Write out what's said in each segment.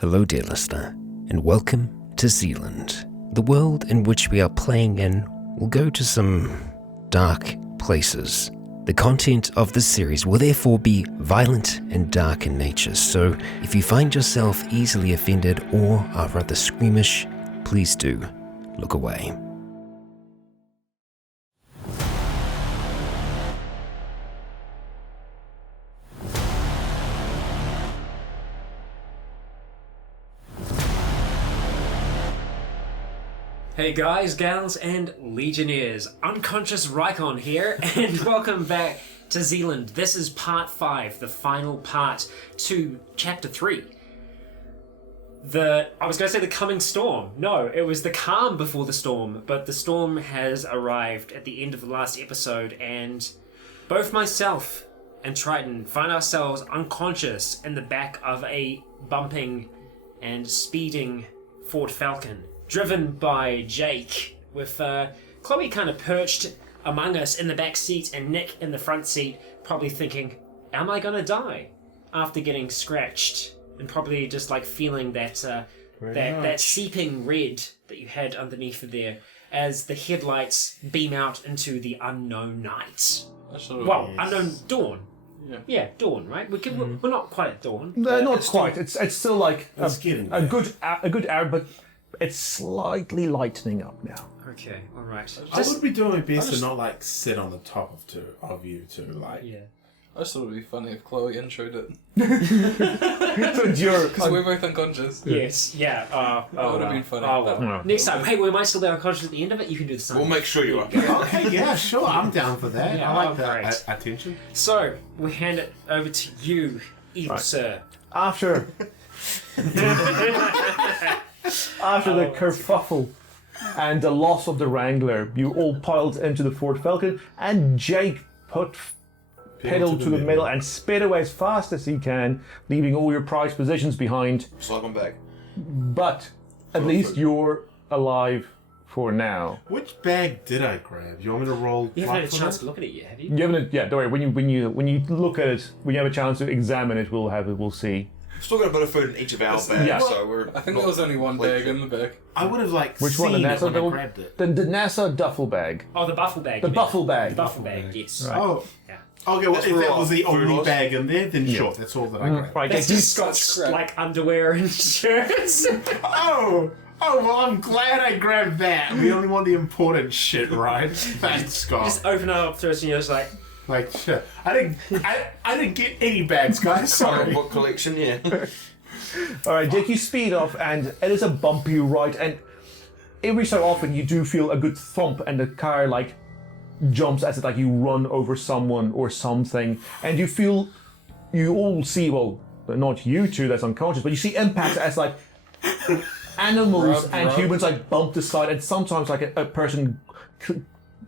Hello, dear listener, and welcome to Zealand. The world in which we are playing in will go to some dark places. The content of this series will therefore be violent and dark in nature, so if you find yourself easily offended or are rather squeamish, please do look away. Hey guys, gals, and legionnaires, Unconscious Rycon here, and welcome back to Zealand. This is part 5, the final part to chapter 3. I was going to say the coming storm. No, it was the calm before the storm, but the storm has arrived at the end of the last episode, and both myself and Triton find ourselves unconscious in the back of a bumping and speeding Ford Falcon, driven by Jake, with Chloe kind of perched among us in the back seat and Nick in the front seat, probably thinking, am I gonna die? After getting scratched, and probably just like feeling that seeping red that you had underneath of there as the headlights beam out into the unknown night. Unknown dawn. Yeah, dawn, right? We're not quite at dawn. No, not quite. It's still like a good hour, but it's slightly lightening up now. Okay, all right. I would be doing my best to not like sit on the top of you two, like. Yeah. I just thought it would be funny if Chloe introed it. Because we're both unconscious. Yes, yeah. That would have been funny. Oh, well. Next time, hey, we might still be unconscious at the end of it. You can do the same. We'll make sure you are. Okay, yeah, sure. I'm down for that. Yeah, I like that great. attention. So, we hand it over to you, evil sir. After the kerfuffle and the loss of the Wrangler, you all piled into the Ford Falcon, and Jake put pedal to the middle and sped away as fast as he can, leaving all your prized possessions behind. Slug on back. But at least you're alive for now. Which bag did I grab? You want me to roll? You haven't had a for chance that? to look at it yet, have you? You haven't, yeah. Don't worry. When you look at it, when you have a chance to examine it, we'll see. We've still got a bit of food in each of our bags, Yeah. so we're. I think there was only one bag in the back. I would have Which seen one? The it when I NASA grabbed it. the NASA duffel bag. Oh, the buffle bag. The you mean. buffle bag. The buffle bag, yes. Right. Oh. Yeah. Okay, well, That's if where that our was the food only was. bag in there, then sure, that's all that I grabbed. Right, That's Jake, just Scott's, like, underwear and shirts. Oh, well, I'm glad I grabbed that. We only want the important shit, right? Thanks, Scott. Just open it up to us and you're just like, Like, shit. I didn't get any bags, guys. Sorry. Comic book collection, yeah. Alright, Jake, you speed off, and it is a bumpy ride, and every so often you do feel a good thump, and the car, like, jumps as it, like, you run over someone or something, and you all see, well, not you two that's unconscious, but you see impacts as, like, animals and humans, like, bump the side, and sometimes, like, a person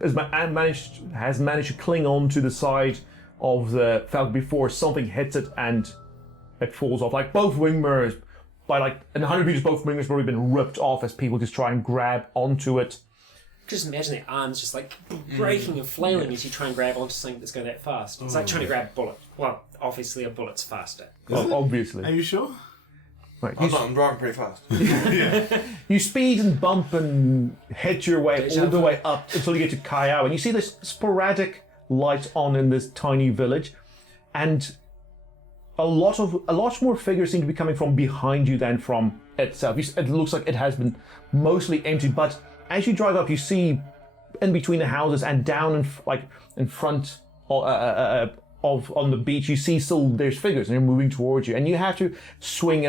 has managed to cling on to the side of the Falcon before something hits it and it falls off. Like, both wing mirrors, by like in 100 meters, both wing mirrors have already been ripped off as people just try and grab onto it. just imagine their arms just like breaking and flailing as you try and grab onto something that's going that fast. It's like trying to grab a bullet. Well, obviously a bullet's faster. Well, obviously. Are you sure? Right. I'm driving pretty fast. You speed and bump and hit your way all the way up until you get to Kayao, and you see this sporadic lights on in this tiny village, and a lot more figures seem to be coming from behind you than from itself. It looks like it has been mostly empty, but as you drive up, you see in between the houses and down in front of on the beach, you see still there's figures and they're moving towards you, and you have to swing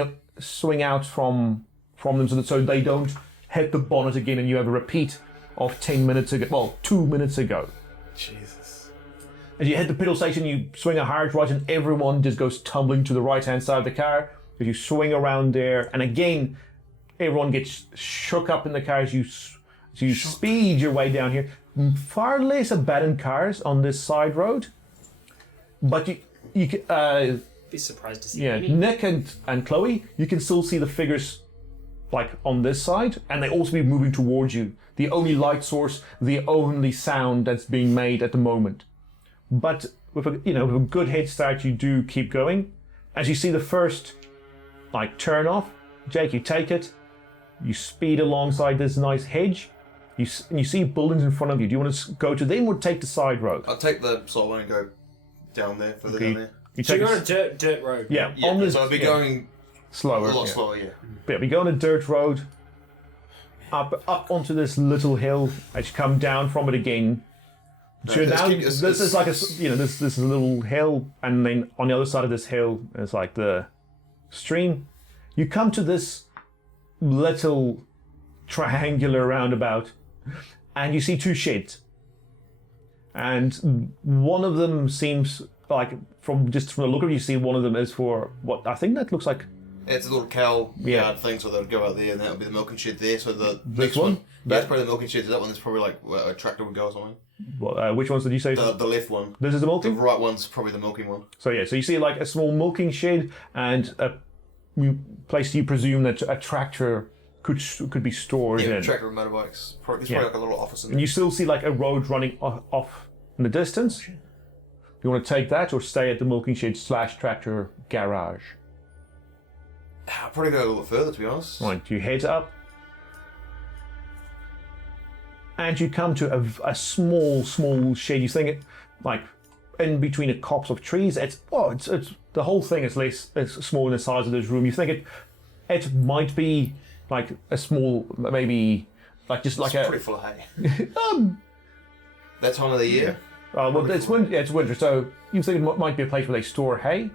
out from them so they don't hit the bonnet again, and you have a repeat of 10 minutes ago. Well, 2 minutes ago. Jesus. As you hit the pedal station, you swing a hard right, and everyone just goes tumbling to the right-hand side of the car. As you swing around there, and again, everyone gets shook up in the car as you speed your way down here. Far less abandoned cars on this side road, but you can. Be surprised to see. Yeah, any. Nick and Chloe, you can still see the figures like on this side, and they also be moving towards you. The only light source, the only sound that's being made at the moment. But with a good head start, you do keep going. As you see the first turn off, Jake, you take it. You speed alongside this nice hedge. You see buildings in front of you. Do you want to go to them or take the side road? I'll take the side one and go down there, further Okay. down there. You So take you're a on a dirt road. yeah, Yeah, on this. so I'll be going slower. a lot yeah. slower, yeah. Yeah, we go on a dirt road up onto this little hill. As you come down from it again. No, So let's now keep- this is like this is a little hill, and then on the other side of this hill is like the stream. You come to this little triangular roundabout, and you see two sheds. And one of them seems like, from the look of it, you see one of them is for what I think that looks like. It's a little cow Yeah. yard thing, so they'll go out there, and that'll be the milking shed there. So the This next one? one, that's probably the milking shed. That one is probably like where a tractor would go or something. Which ones did you say? The left one, This is the the milking. right one's probably the milking one. So yeah, so you see like a small milking shed and a place you presume that a tractor could be stored Yeah, in. tractor and motorbikes. Probably, there's Yeah. probably like a little office in And there. you still see like a road running off in the distance. You want to take that or stay at the milking shed / tractor garage? I'll probably go a little bit further, to be honest. Right, you head up. And you come to a small shed. You think it like in between a copse of trees. It's the whole thing is it's small in the size of this room. You think it might be like a small, maybe like just like It's a pretty full of hay. That time of the year. well, it's winter, so you think it might be a place where they store hay.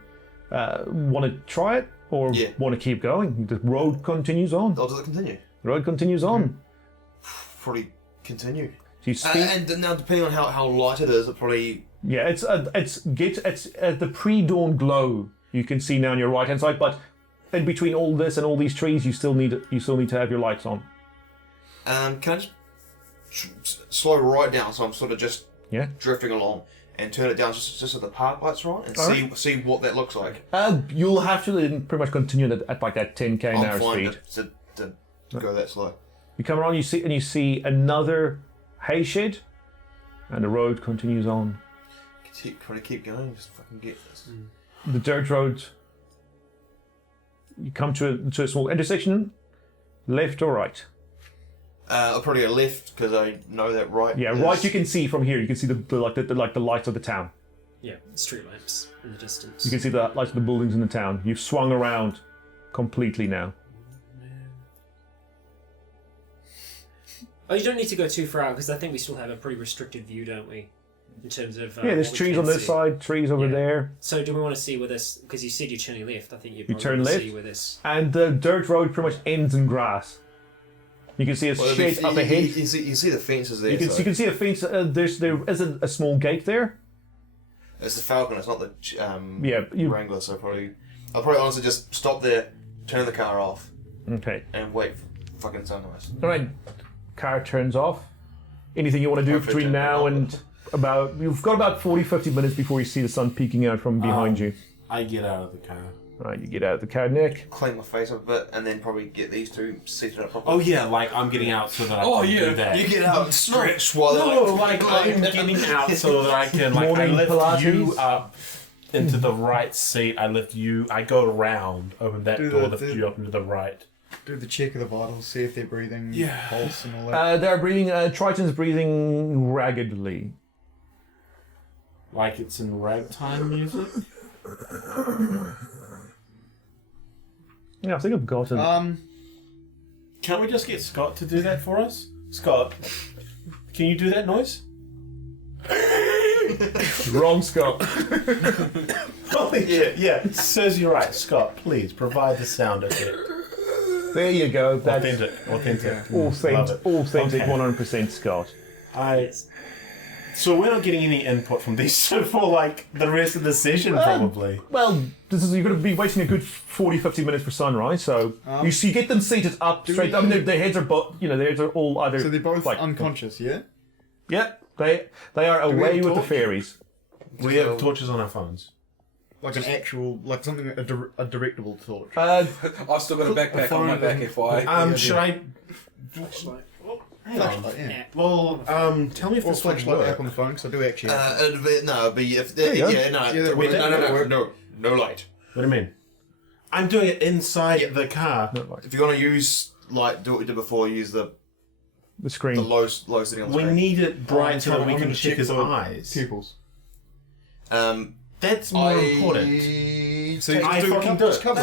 Want to try it or Yeah. want to keep going? The road continues on. Oh, does it continue? The road continues on. Probably continue. So you speed. And now, depending on how light it is, it probably. Yeah, it's the pre-dawn glow you can see now on your right hand side, but in between all this and all these trees, you still need to have your lights on. Can I just slow right down so I'm sort of just Yeah. drifting along and turn it down just so the park lights are on and Alright. see what that looks like. You'll have to then pretty much continue at like that 10k an hour I'm fine speed. to go that slow. You come around, you see another hay shed, and the road continues on. Probably keep going. Just fucking get this. The dirt road. You come to a small intersection, left or right. I'll probably go left because I know that right. Yeah, is- right. You can see from here. You can see the lights of the town. Yeah, street lamps in the distance. You can see the lights of the buildings in the town. You've swung around completely now. Oh, you don't need to go too far out because I think we still have a pretty restricted view, don't we? In terms of Yeah, there's what we trees can on this see. side, trees over Yeah. there, So do we want to see where this? Because you said you're turning left. I think you probably turn want to left? see where this. and the dirt road pretty much ends in grass. You can see a Well, shed up you ahead. see the fences there. You can see a fence. There is a small gate there. It's the Falcon. It's not the Yeah, Wrangler. So I'll probably honestly just stop there, turn the car off, Okay. and wait for fucking sunrise. All right. Car turns off. Anything you want to do Perfect. between now and you've got about 40-50 minutes before you see the sun peeking out from behind you. I get out of the car. All right, you get out of the car, Nick. Clean my face up a bit, and then probably get these two seated up properly. Oh yeah, like I'm getting out so that I Oh, can yeah, do that. You get out and stretch while No, like I'm getting out so that I can like I Morning lift Pilates. you up into the right seat. I lift you. I go around, open that Do door, the- lift the- you up into the right. Do the check of the vitals, see if they're breathing, Yeah. pulse and all that. They're breathing. Triton's breathing raggedly. Like it's in ragtime music. Yeah, I think I've got it. Can't we just get Scott to do that for us? Scott, can you do that noise? Wrong, Scott. Holy shit! Yeah, says you're right. Scott, please provide the sound effect. There you go. That's Authentic. authentic, Love it. 100% Scott. So we're not getting any input from these two for like the rest of the session, probably. Well, you're going to be waiting a good 40-50 minutes for sunrise, so you get them seated up straight. I mean, their heads are, their heads are all either. So they're both like, unconscious, yeah? Yeah, they are away have a with the torch? fairies. We have torches on our phones. Like an actual, like something, a directable torch. I've still got a backpack on my back, FYI. Should I? Flashlight, yeah. Well, tell me if Or this would flashlight app work. on the phone, because I do actually have It'd be if you go. no, that would no light. What do you mean? I'm doing it inside the car. If you're gonna use like do what we did before, use the screen. low setting on the We screen. need it bright so that we I'm can gonna check his for eyes. Pupils. That's more important. So you I can fucking do it. cover.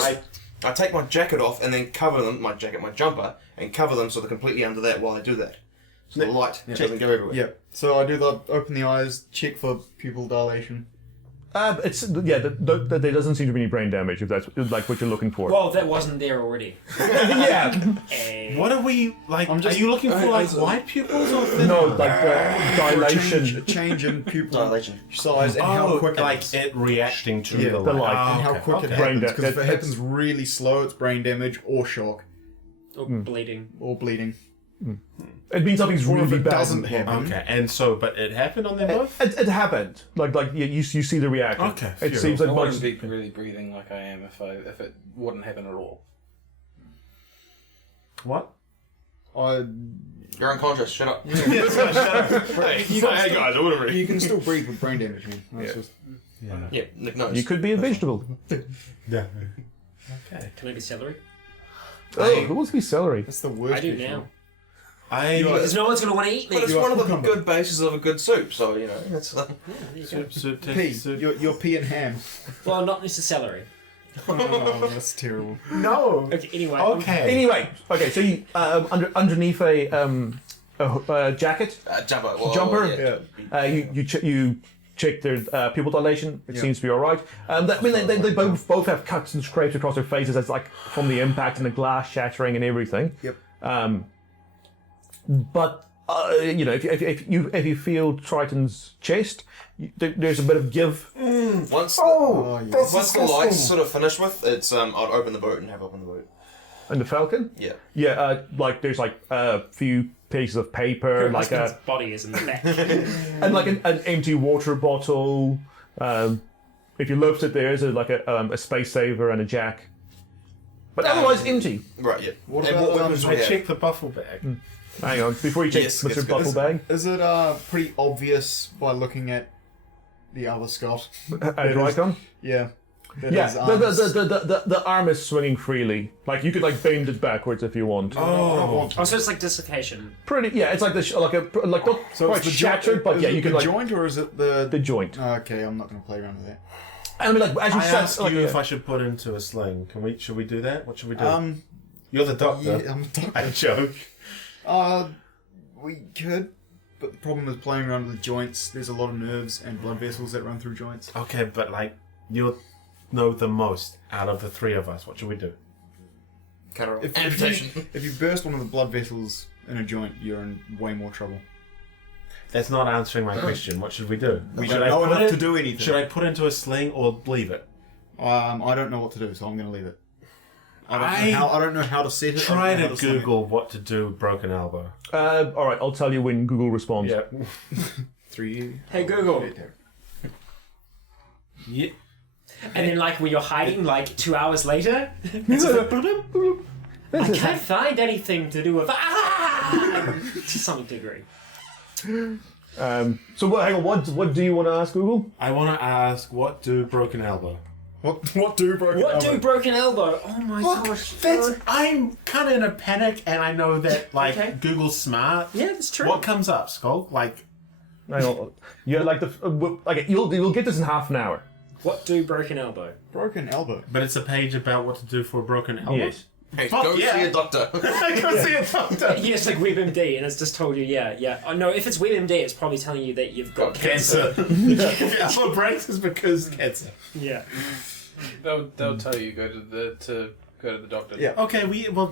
I take my jacket off and then cover them, my jumper, and cover them so they're completely under that while I do that. So the light doesn't go everywhere. Yeah. So I do the open the eyes, check for pupil dilation. There doesn't seem to be any brain damage if that's like what you're looking for. Well, that wasn't there already. yeah. What are we like? Are you looking for like white pupils or thin? No, like dilation. A change in pupil Dilation. size and how quick like it is. it reacting to the the light. Oh, And how okay. quick it Brain happens. da- Because if it that's- happens really slow, it's brain damage or shock Or bleeding. or bleeding. It means something's Or really if it bad. doesn't happen, Okay, and so, but it happened on them both? It happened. Like you see the reaction. Okay, It phew. seems I like wouldn't much. be really breathing like I am if it wouldn't happen at all. What? You're unconscious. Shut up. Hey guys, I wouldn't really. you can still breathe with brain damage, man. That's just... Yeah, Nick knows. You could be a vegetable. Yeah. Can I be celery? Oh, who wants to be celery? That's the worst. I do issue. now. Because no one's going to want to eat me. But it's You are one of the cucumber. good bases of a good soup, so you know. It's, Soup, Pea. soup. You're pea and ham. Well, not necessarily. Oh, that's terrible. No. Okay, anyway. Okay. Anyway, okay, so you underneath a jacket, jumper. Yeah. You check their pupil dilation. It seems to be all right. They both have cuts and scrapes across their faces. That's like from the impact and the glass shattering and everything. Yep. But if you feel Triton's chest, there's a bit of give. Once That's the light's sort of finished with, it's I'd open the boat and have open the boat. And the Falcon. Yeah. Yeah. Like there's like a few pieces of paper, Her like husband's body is in the back. and like an empty water bottle. If you lift it, there's a space saver and a jack. But otherwise empty. Right. Yeah. What And about, what weapons do I we have? checked the buffle bag. Hang on, before you check Yes, Mr. yes, Buckle yes. Bag, Is it pretty obvious by looking at the other Scott? at Rycon. Yeah. Yeah, the arm is swinging freely. Like you could like bend it backwards if you want. Oh, so it's like dislocation. Pretty, yeah. It's like like not So quite it's the shattered, but is yeah, it you can the like joint or is it the the joint. Okay, I'm not going to play around with that. I mean, like as you I sat, asked like, you yeah. if I should put into a sling. Should we do that? What should we do? You're the doctor. Yeah, I'm a doctor. I joke. We could, but the problem is playing around with joints. There's a lot of nerves and blood vessels that run through joints. Okay, but like you know the most out of the three of us. What should we do? Cut her off. If Amputation. if you burst one of the blood vessels in a joint, you're in way more trouble. That's not answering my question. What should we do? We Should don't I know put enough it- to do anything. Should I put into a sling or leave it? I don't know what to do, so I'm going to leave it. I I don't know how to set it. Try I don't know to how sling it. Google what to do with broken elbow. All right, I'll tell you when Google responds. Yeah. 3. Hey Google. Yeah. And then like when you're hiding like 2 hours later, it's like, I can't find anything to do with to some degree. So hang on. What do you want to ask Google? I want to ask, what do broken elbow? What do broken What elbow? do broken elbow? Oh my gosh. I'm kind of in a panic, and I know that like Okay. Google's smart. Yeah, that's true. What comes up, Skull? Like, Hang on. Yeah, like you'll get this in half an hour. What do broken elbow? Broken elbow. but it's a page about what to do for a broken elbow. Yes. Hey, Fuck go yeah. see a doctor. I go see a doctor. Yeah, it's like WebMD, and it's just told you, yeah. Oh no, if it's WebMD, it's probably telling you that you've got cancer. Cancer. Elbow breaks is because cancer. Yeah. They'll tell you go to the doctor. Yeah. Okay,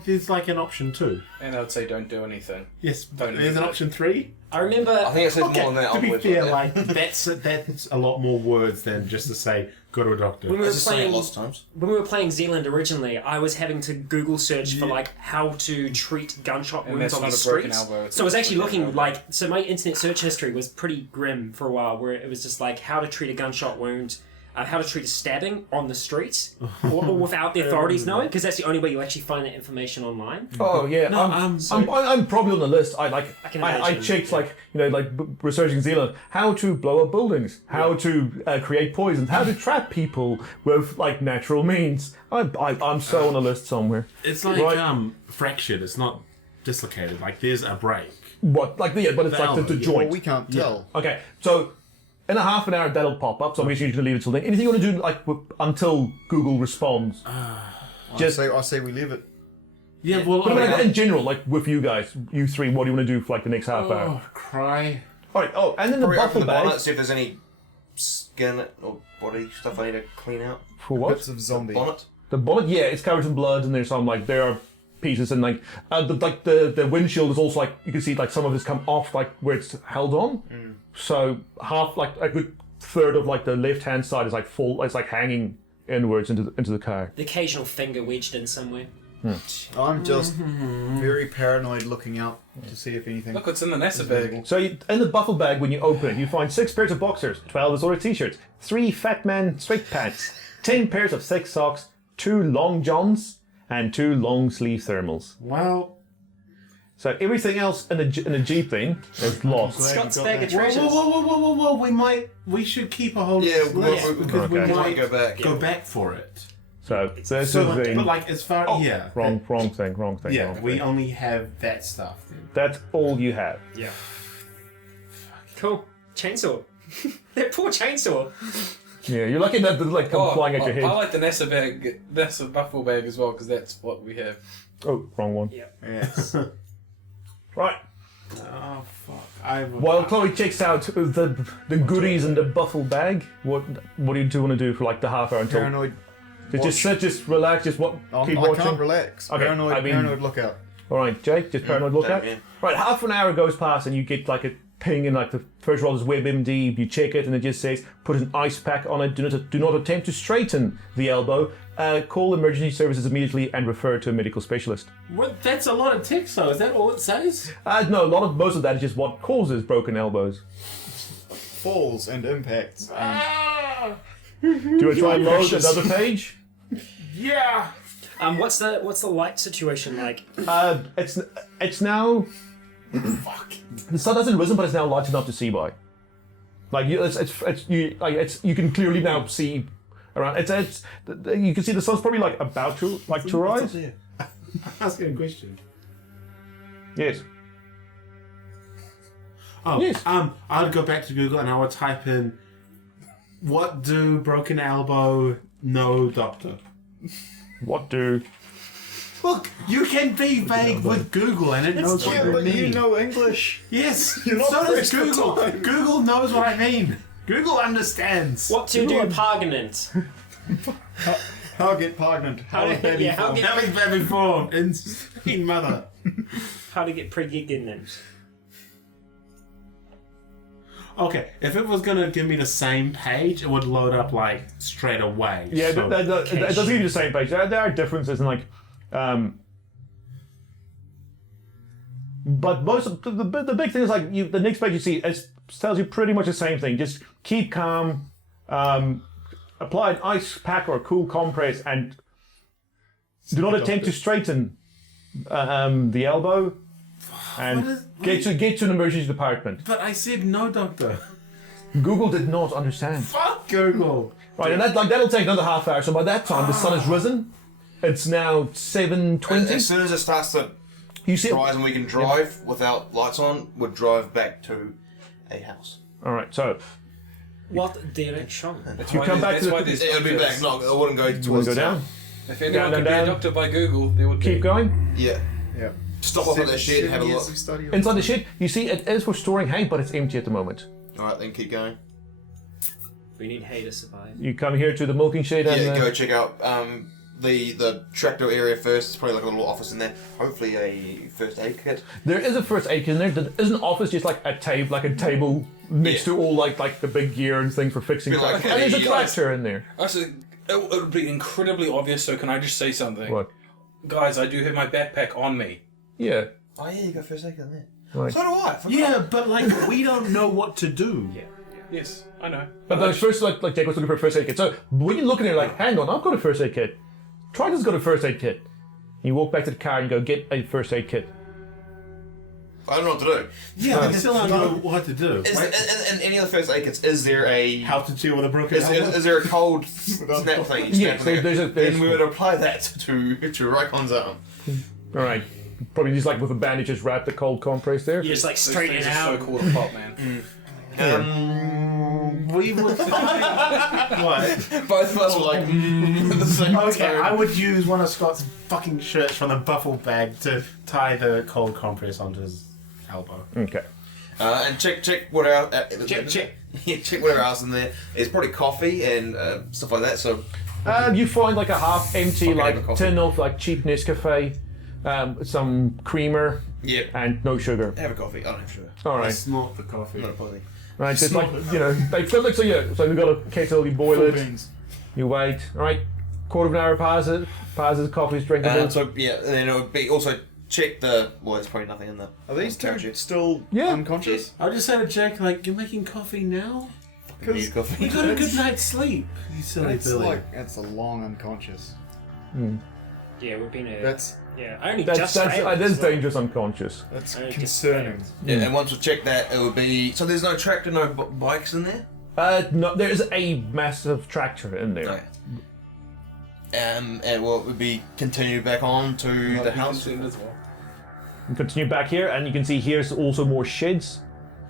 there's like an option 2. And they'll say don't do anything. Yes, Don't there's use an it. option 3. I remember. I think it says more than that to on the be website. fair, Yeah. like that's a lot more words than just to say go to a doctor. When we were It's just saying it playing, lots of times. when we were playing Zealand originally, I was having to Google search for like how to treat gunshot And wounds that's on the not a broken streets. elbow, it's So I was a actually broken looking elbow. like so my internet search history was pretty grim for a while, where it was just like how to treat a gunshot wound. how to treat a stabbing on the street or without the authorities knowing, because that's the only way you actually find that information online. Oh yeah, No, I'm probably on the list. I can I imagine. checked researching New Zealand, how to blow up buildings, how to create poisons, how to trap people with natural means. I'm so on a list somewhere. It's like Right. fractured. It's not dislocated. Like there's a break. But it's The like the elbow, joint. Well, we can't tell. Okay, so in a half an hour that'll pop up. So I'm usually going to leave it till then. Anything you want to do until Google responds? I say we leave it. Yeah, well, But I mean, in general, with you guys, you three, what do you want to do for the next half hour? oh, cry. All right. Oh, and then the Probably open buffle the bonnet, bag see if there's any skin or body stuff I need to clean out. for what? Bits of zombie. Bonnet. The bonnet, yeah, it's covered in blood, and there's some there are pieces, and the windshield is also you can see some of it's come off where it's held on. So half a good third of the left hand side is full. It's hanging inwards into the car. The occasional finger wedged in somewhere. I'm just very paranoid looking out to see if anything. Look what's in the NASA bag. So in the buffle bag, when you open it, you find 6 pairs of boxers, 12 assorted t-shirts, 3 Fat Man straight pants, 10 pairs of 6 socks, 2 long johns, and 2 long sleeve thermals. Well, So everything else in the Jeep thing is lost. Scott's bag of whoa, treasures. whoa. We should keep a hold Yeah, of this because we Okay. might go back. go back for it. So this is So, the but as far wrong thing. Yeah, wrong we thing. only have that stuff then. That's all you have. Yeah. Cool. Chainsaw. That poor chainsaw. Yeah, you're lucky that come flying at your I head. like the NASA bag, NASA buffalo bag as well, because that's what we have. Oh, wrong one. Yeah. Yes. Right. Oh fuck! While Chloe checks out the goodies in the buffle bag, what do you two want to do for the half hour until? Paranoid. Just sit, just relax, just keep I watching. can't relax. Okay, Paranoid. I mean- Paranoid lookout. All right, Jake, just paranoid lookout. yeah. Right, half an hour goes past and you get a ping in the first roll is WebMD. You check it and it just says put an ice pack on it. Do not attempt to straighten the elbow. Call emergency services immediately and refer to a medical specialist. What? That's a lot of text, though. Is that all it says? No, most of that is just what causes broken elbows. Falls and impacts. And Do you want to try and load another page? Yeah. What's the light situation like? It's now. Fuck. The sun hasn't risen, but it's now light enough to see by. You can clearly now see around. You can see the sun's probably about to rise. I'm asking a question. Yes. Oh, Yes. I would go back to Google and I would type in, "What do broken elbow no doctor?" What do? Look, you can be vague with Google and it knows what yeah, you but mean. you know English. Yes, You're not so does pressed for Google. time. Google knows what I mean. Google understands. What to do pargnant? How get pregnant? How is baby yeah, how formed? get- How is baby formed in mother? How to get pregnant? Okay, if it was gonna give me the same page, it would load up straight away. Yeah, so- it doesn't give you the same page. There are differences in but most of the big thing is the next page you see it tells you pretty much the same thing. Just keep calm, apply an ice pack or a cool compress, and do not attempt to straighten the elbow, and get to an emergency department. But I said no, doctor. Google did not understand. Fuck Google. Right, and that'll take another half hour. So by that time, the sun has risen. It's now 7:20. As soon as it starts to You see, rise and we can drive without lights on, we'll drive back to a house. all right. So What direction? That's You why come there's- back to that's why the- there's It'll be doctors. back. No, it wouldn't go you want towards to go the down? town. If anyone Down, could be down. a doctor by Google, there would Keep be. going. Yeah. Yeah. Stop off at that shed, have a look. Inside the shed, you see it is for storing hay, but it's empty at the moment. Alright, then keep going. We need hay to survive. You come here to the milking shed and Yeah, go check out the tractor area first. There's probably a little office in there. Hopefully a first aid kit. there is a first aid kit in there. There is an office, just a table next to all the big gear and things for fixing Bit like tractors. And there's a the- tractor in there. Actually, it would be incredibly obvious, so can I just say something? What? Guys, I do have my backpack on me. Yeah. Oh yeah, you got first aid kit in there. Right. So do I. I forgot. Yeah, but we don't know what to do. Yeah. Yes, I know. But those first, like Jake was looking for a first aid kit. So when you look at it, like, hang on, I've got a first aid kit. Triton's got a first aid kit. You walk back to the car and go get a first aid kit. I don't know what to do. Yeah, they still don't know what to do. In any of the first aid kits, is there a How to deal with a broken elbow? is there a cold snap thing? Yeah, so Then we would apply that to Rycon's arm. All right. Probably just like with a bandage, just wrap the cold compress there. You just like These straighten things it are out. so called a pop, man. We would. What? Both of us were like, at the same Okay, time. I would use one of Scott's fucking shirts from the buffle bag to tie the cold compress onto his elbow. Okay. And check what else. Check. Yeah, check whatever else in there. It's probably coffee and stuff like that. So You find like a half-empty Fucking have a like coffee. tin of like cheap Nescafe, some creamer, yeah, and no sugar. have a coffee. I don't have sugar. All right. Snort the coffee. Not a pussy. Right, so it's like, they flip like so. Yeah, so we've got a kettle. You boil it. Beans. You wait. All right. Quarter of an hour passes. Coffee's drinkable. So yeah, and then it would be also check the. Well, there's probably nothing in the. Are these two couch. still Yeah. unconscious? I just said to Jack, like, you're making coffee now? Need coffee. You got a good night's sleep. You silly It's Billy. that's a long unconscious. Yeah, we've been a. That's Yeah, I only That's just failed that's as well. dangerous unconscious. that's I just concerning. failed. Yeah, and once we check that, it would be. So there's no tractor, no bikes in there. No, there is a massive tractor in there. No. And what would be continue back on to the house? As well. You continue back here, and you can see here's also more sheds.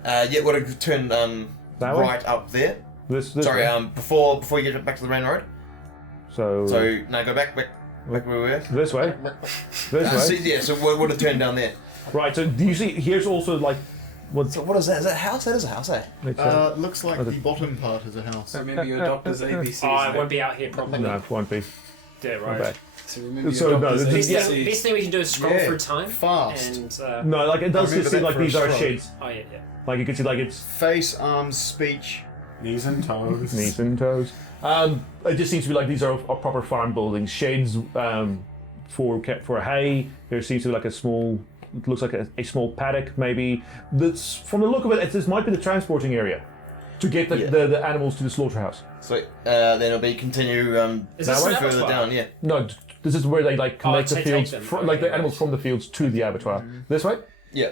Yeah, would it turn That way? right up there? This Sorry, way. before you get back to the main road. So No, go back where we were. this way. This way. Yeah, so what would it turn down there? Right. So do you see? Here's also like what's So what is that? Is that a house? That is a house, eh? Looks like the bottom part is a house. So remember your doctor's ABCs. Oh, it there. won't be out here probably. no, it won't be. Yeah, Not right. bad. So remember your So, no, doctor's this is- Best, ABCs. thing, best thing we can do is scroll Yeah, through time. fast. And, No, like it does I just remember seem that like for a these are scroll. sheds. oh, yeah. Like you can see, like it's Face, arms, speech. Knees and toes. knees and toes. It just seems to be like these are proper farm buildings, sheds for hay. There seems to be like a small. It looks like a small paddock, maybe. That's from the look of it. This might be the transporting area to get the animals to the slaughterhouse. So then it'll be continue Is That this way? an further abattoir? down, yeah. No, this is where they like collect the take fields, them. like the Okay, animals right. from the fields to the abattoir. This way. Yeah.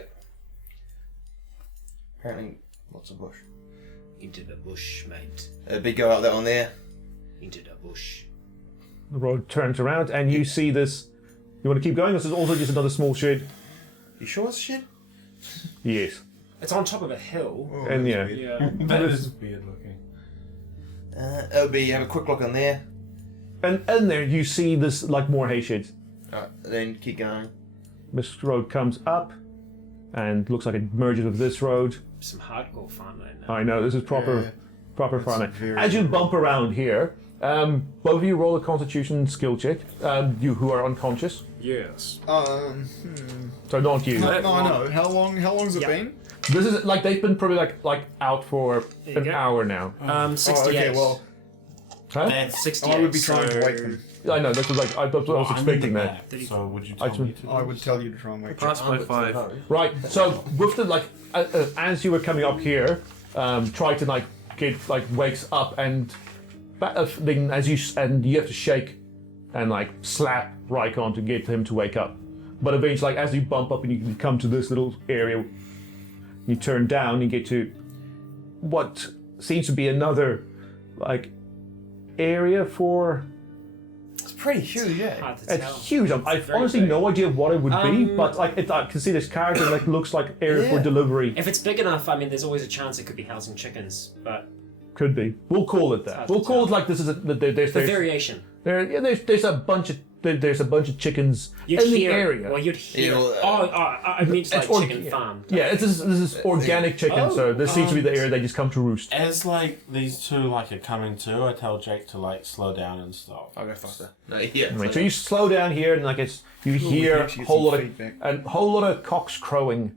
Apparently, lots of bush. Into the bush, mate. It'd be go out that one there. Into the bush. The road turns around, and you see this. You want to keep going? This is also just another small shed. You sure it's shit? Yes, It's on top of a hill. and yeah. Yeah. That is weird looking. It'll be have a quick look in there. And in there, you see this like more hay sheds. Alright, then keep going. This road comes up, and looks like it merges with this road. Some hardcore farmland now. I know this is proper That's farming. very As you bump around here, both of you roll a Constitution skill check. You who are unconscious, Yes. so not you. No, I know. How long's it been? This is like they've been probably like out for There you an go. hour now. 68. Okay, well, Huh? That's 68. I would be trying so to wake them. I know that's like I was expecting that. So would you I tell me to? I would tell you to try and wake them. Pass by 5. Right. So with the like, as you were coming up here, try to like get like wakes up and then as you have to shake and like slap Rycon to get him to wake up. But eventually, like as you bump up and you come to this little area, you turn down, you get to what seems to be another like area for. It's pretty huge, yeah. Hard to tell. It's huge. I've very honestly big. no idea what it would be, but like I can see this character like looks like area for Yeah. delivery. If it's big enough, I mean, there's always a chance it could be housing chickens, but Could be. We'll call it that. hard We'll to call tell. it like this is there's the variation. there's a bunch of chickens You'd in the hear, area. Well, you'd hear. Yeah, well, I mean, it's like or- chicken yeah. farm. Yeah, this is organic chicken, so this seems to be the area they just come to roost. As like these two like are coming to, I tell Jake to like slow down and stop. I'll go faster. No, yeah. Right, so you slow down here, and like you hear a actually get whole some lot feedback. of cocks crowing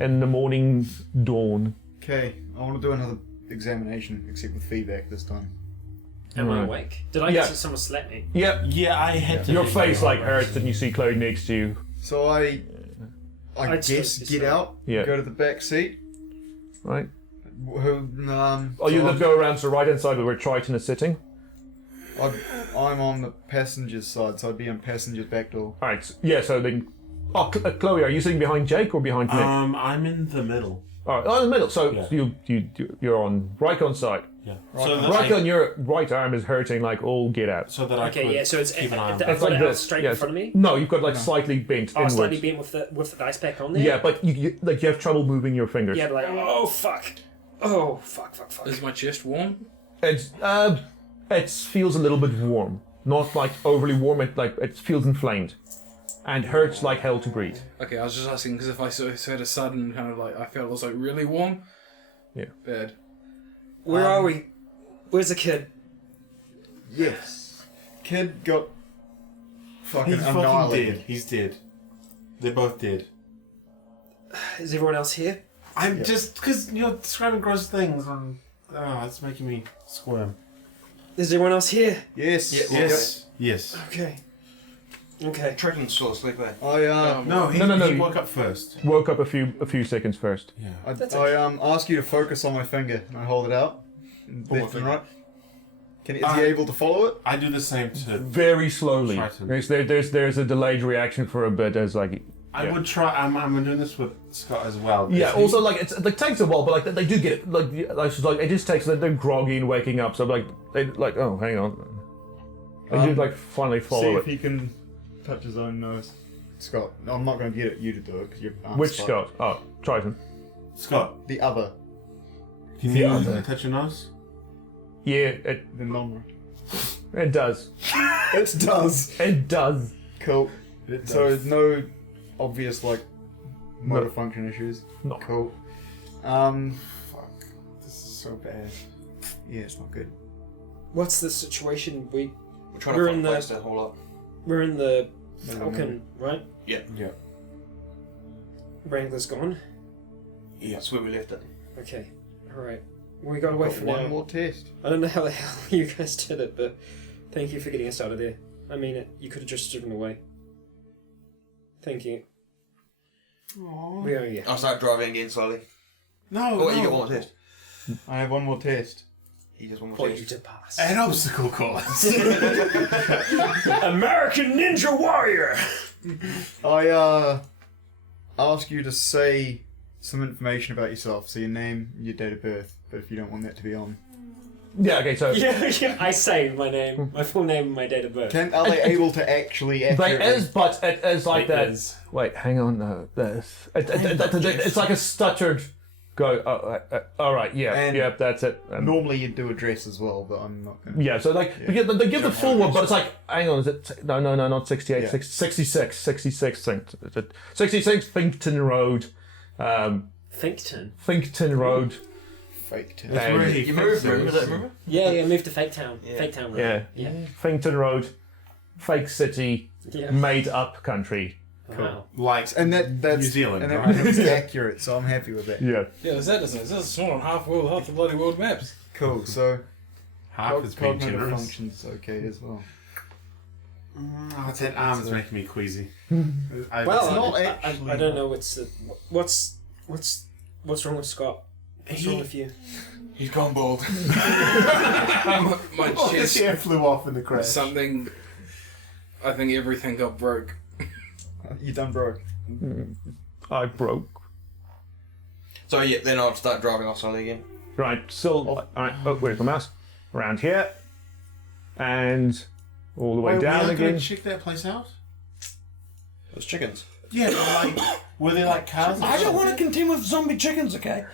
in the morning dawn. Okay, I want to do another examination, except with feedback this time. Am I Right. awake? Did I Yeah. see someone slap me? Yep, Yeah, I had to. your let face go like of hurts, it. and you see Chloe next to you. So I I'd guess still- get out, Yeah. go to the back seat, Right. Oh, you would go around to the right-hand side where Triton is sitting. I'm on the passenger's side, so I'd be on passenger's back door. Alright, yeah, so then... Oh, Chloe, are you sitting behind Jake or behind Nick? I'm in the middle. Alright, in the middle, so Yeah. you're on Rycon's side. Yeah. Rycon, your right arm is hurting like all get out. So that I Okay, could yeah, so it's keep an eye on I've it. It's got like it out this. straight Yeah, in front of me. No, you've got like slightly bent Oh, inwards. slightly bent with the ice pack on there. Yeah, but you have trouble moving your fingers. Yeah, but like, oh fuck, oh fuck. Is my chest warm? It feels a little bit warm, not like overly warm. It feels inflamed, and hurts like hell to breathe. Okay, I was just asking because if I sort of had a sudden kind of like I felt it was like really warm. Yeah. Bad. Where are we? Where's the kid? Yes. Kid got fucking He's fucking annihilated. dead. He's dead. They're both dead. Is everyone else here? I'm just because you're describing gross things, and it's making me squirm. Is everyone else here? Yes. Yes. Okay. Okay. Triton's still asleep, eh? No, he No. woke up first. Woke up a few seconds first. Yeah. I ask you to focus on my finger, and I hold it out, left and right. Is he able to follow it? I do the same to. Very slowly. Triton. There's a delayed reaction for a bit as like. I would try. I'm doing this with Scott as well. Yeah. Also, like it takes a while, but like they do get it. Like it just takes. They're groggy and waking up. So like they like oh hang on. They do like finally See follow if it. he can touch his own nose. Scott, I'm not going to get you to do it because you're. Which Scott? Oh, Triton. Scott, The other, can you touch your nose? Yeah, the non. it does. It does. It does. Cool. So no obvious like motor function issues. No. Cool. Fuck. This is so bad. Yeah, it's not good. What's the situation? We're trying We're to in find a the- place to hold up. We're in the Falcon, right? Yeah. Wrangler's gone. Yeah. That's where we left it. Okay. All right. We gotta wait for One now. more test. I don't know how the hell you guys did it, but thank you for getting us out of there. I mean it. You could have just driven away. Thank you. Aww. We are here. I'll start driving again slowly. No. Oh, you got one more test. I have one more test. He just one more For you test. to pass. An obstacle course. American Ninja Warrior. I ask you to say some information about yourself. So your name, your date of birth. But if you don't want that to be on, Yeah. Okay. So Yeah. I say my name, my full name, and my date of birth. are they able to actually there accurately? is, but it is like It that. is. Wait, hang on. No, this. It's like a stuttered. Go. All right. Yeah. And yeah. That's it. Normally you'd do address as well, but I'm not going to. Yeah, so like they give the full one, but it's like, hang on, is it? No, not 68, Yeah. 66, 66 Finkton Road, Finkton. Finkton Road. Fake test. That's where he You moved, fixes. remember? Yeah. Moved to Fake Town. Yeah. Fake Town Road. Yeah, Yeah. Finkton Road, fake city, Yeah. made up country. Wow. Like And that's New Zealand, and that right? becomes accurate, so I'm happy with that. Yeah, Yeah, there's that, isn't it? This is small on half the bloody world maps. Cool. So half is being cognitive generous. functions okay as well. Oh, that arm is making me queasy. Well, not I don't know what's wrong with Scott. What's wrong with you? He's gone bald. My Oh, his chest, hair flew off in the crash. something. I think everything got broke. You done broke. I broke. So yeah, then I'll start driving off slowly again. Right, still, all right, oh, where's the mouse? Around here, and all the way Wait, down we are again. gonna check that place out? Those chickens. Yeah, but like, were they like cars? want to contend with zombie chickens, okay?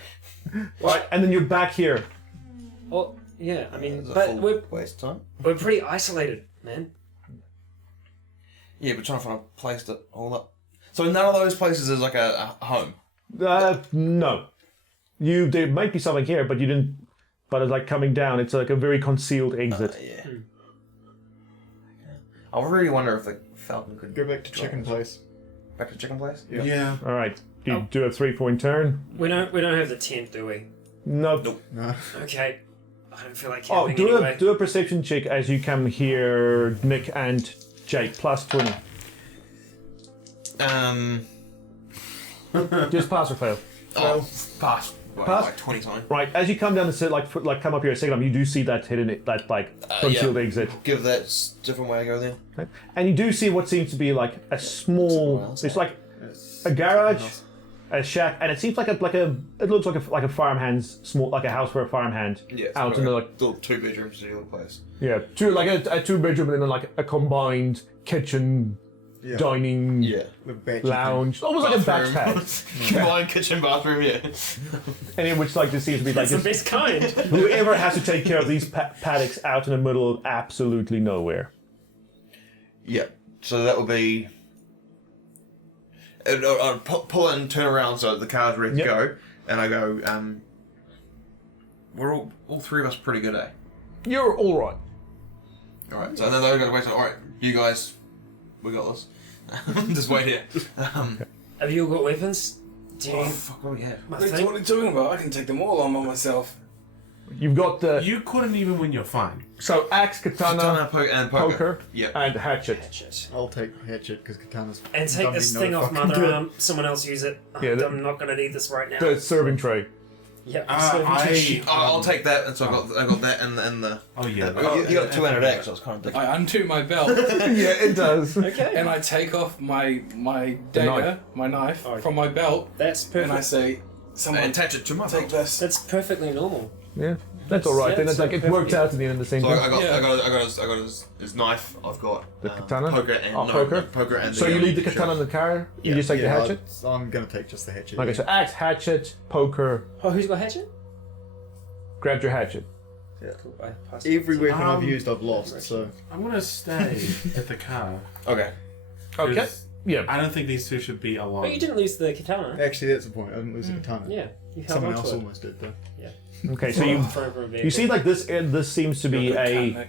Right, and then you're back here. Well, yeah. I mean, It's a but full we're waste of time. pretty isolated, man. Yeah, but trying to find a place to hold up. So none of those places is like a home. No. There might be something here, but you didn't. But it's like coming down. It's like a very concealed exit. Yeah. I really wonder if the Falcon could Go back to chicken place. Back to chicken place. Yeah. All right. Do you do a 3-point turn? We don't have the tent, do we? Nope. No. Okay. I don't feel like Oh, camping anyway. do a perception check as you come here, Nick and Jake. Plus 20. Um. Just pass or fail. Oh, pass. Like 20 something. Right, as you come down the come up here a second time, you do see that hidden, concealed exit. Give that different way to go then. Okay. And you do see what seems to be like a small. It's like a garage, a shack, and it seems like it looks like a farmhand's like a house for a farmhand. Yeah, it's out in the little 2 bedrooms in the place. Yeah, a 2 bedroom and then like a combined kitchen, dining, lounge, almost like a backpack. Combined kitchen, bathroom, yeah. And in which like this seems to be like It's the best kind. whoever has to take care of these paddocks out in the middle of absolutely nowhere. Yeah, so that will be. I'll pull it and turn around so the car's ready to go, and I go. We're all 3 of us pretty good, eh? You're all right. All right, so then they're going to wait. All right, you guys, we got this. Just wait here. Have you all got weapons? Do you? Fuck, oh yeah. My What thing? are you talking about? I can take them all on by myself. You've got the You couldn't even when you're fine. axe, katana, and poker, Yeah. and hatchet. Hatchet. I'll take hatchet because katana's. And take don't this need no thing off my fucking other good. arm. Someone else use it. Yeah, I'm not gonna need this right now. The serving tray. Yep. I'll take that, and so I got that and the. Oh yeah. You got 200 X, so I was kind of thinking. I undo my belt Yeah, it does. Okay. and I take off my dagger, knife. my knife, Oh, from my belt, That's perfect. and I say, "Someone And attach it to my take belt. this." That's perfectly normal. Yeah, that's all right. Yeah, Then it's so like it worked out in the end of the same So thing. I got, Yeah. I got his knife. I've got The katana? poker and Oh, poker? poker and. So the, you leave the katana in the car. You just take the hatchet. I'm gonna take just the hatchet. Okay, so axe, hatchet, poker. Oh, who's got hatchet? Grab your hatchet. Cool. I passed it. Every weapon I've Um, used, I've lost. So I'm gonna stay at the car. Okay. Okay. 'Cause Yeah. I don't think these 2 should be alone. But you didn't lose the katana. actually, that's the point. I didn't lose the katana. Yeah. You held Someone onto else it. almost did though. Okay, so you For a vehicle. you see like this. This seems to be Good a.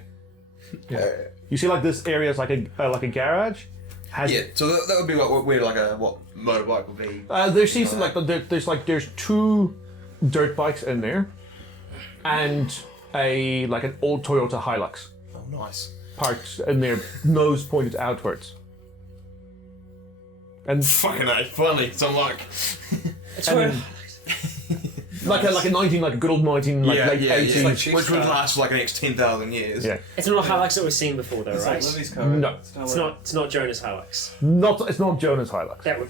cat, You see like this area is like a garage. Has Yeah. So that would be like where like a what motorbike would be. there seems to like there's 2 dirt bikes in there, and an old Toyota Hilux Oh, nice. parked in there, nose pointed outwards. And Fucking funny. So I'm like. It's and where- like a good old 19 late 80s. like cheap Which would stuff. last for like the next 10,000 years. Yeah, It's not a Hilux that we've seen before, though, It's right? like Lily's car. No. It's not Jonas Hilux. it's not Jonah's Hilux. That would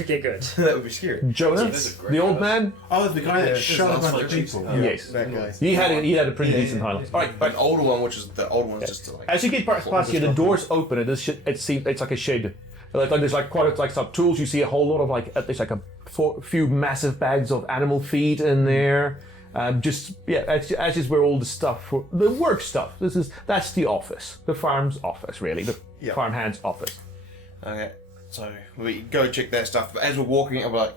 okay, good. That would be scary. Jonah, That's a great the old Hilux. man. Oh, the guy that shot a that's bunch of like people. Yes, That guy. he had a pretty decent Hilux. All right, An older one, which is the old one's just like. as you get past here, the doors open, and it's like a shed. Like there's like quite like some tools. You see a whole lot of like there's like a few massive bags of animal feed in there. That's just where all the stuff for the work stuff. That's the office, the farm's office, really, the farmhand's office. Okay, so we go check that stuff. But as we're walking, we're like,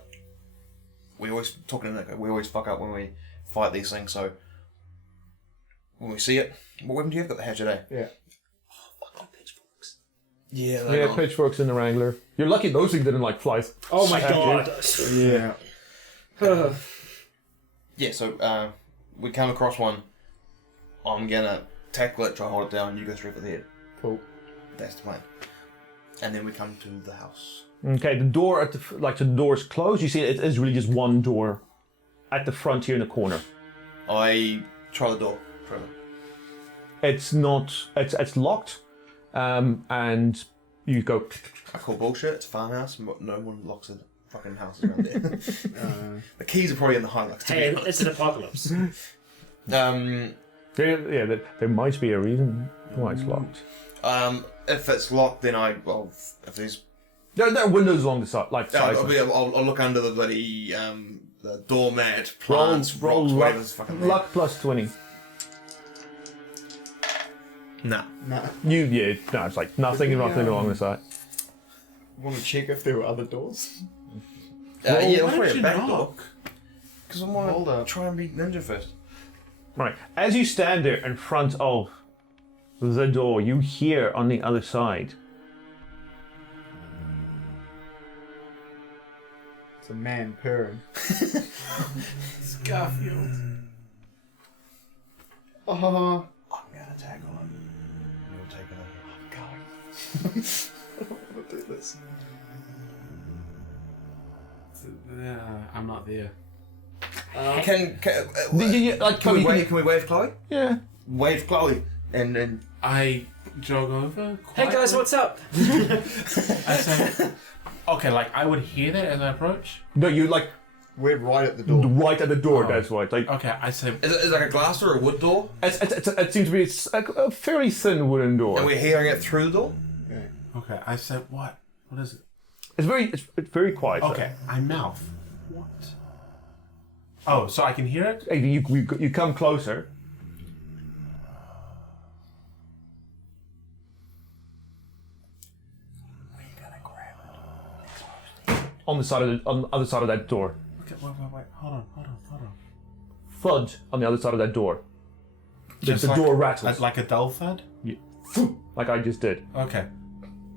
we always fuck up when we fight these things. So when we see it, what weapon do you have? Got the hatchet, eh? Yeah. Pitchforks. Yeah, Yeah, pitchforks in the Wrangler. You're lucky those things didn't like fly. Oh my god. Yeah. Yeah, so we come across one. I'm gonna tackle it, try to hold it down, and you go straight for the head. Cool. That's the plan. And then we come to the house. Okay, the door the door's closed. You see, it is really just one door at the front here in the corner. I try the door. It's not. It's locked, and you go. I call bullshit. It's a farmhouse. No one locks the fucking houses around there. The keys are probably in the Hilux. To Hey, be honest. it's an apocalypse. There might be a reason why it's locked. If it's locked, then if there's There are windows along the side, sides. I'll look under the bloody the doormat, Roll plants, rocks, luck, whatever's fucking there. luck plus 20. Nah. Nah. It's like nothing along the side. Want to check if there were other doors? Yeah, Why let's don't try a you back knock? door. Because I want Hold to up. try and beat Ninja first. Right. As you stand there in front of the door, you hear on the other side. It's a man purring. Garfield. Oh, I'm gonna tackle him. You're taking him. I'm going. I want to do this. I'm not there. Can Like, can we wave Chloe? Yeah. Wave Chloe, and I jog over. Hey guys, quietly. what's up? I say, okay, like I would hear that as I approach. No, you like We're right at the door. right at the door. Oh. That's right. Like Okay, I say, is it like a glass door or a wood door? it seems to be a fairly thin wooden door. And we're hearing it through the door. okay, I say, what? What is it? It's very quiet. Okay, I mouth. What? Oh, so I can hear it? Hey, you come closer. On the other side of that door. Okay, wait. Hold on. Thud on the other side of that door. Just the like, door rattles. Like a dull thud? Yeah. Like I just did. Okay.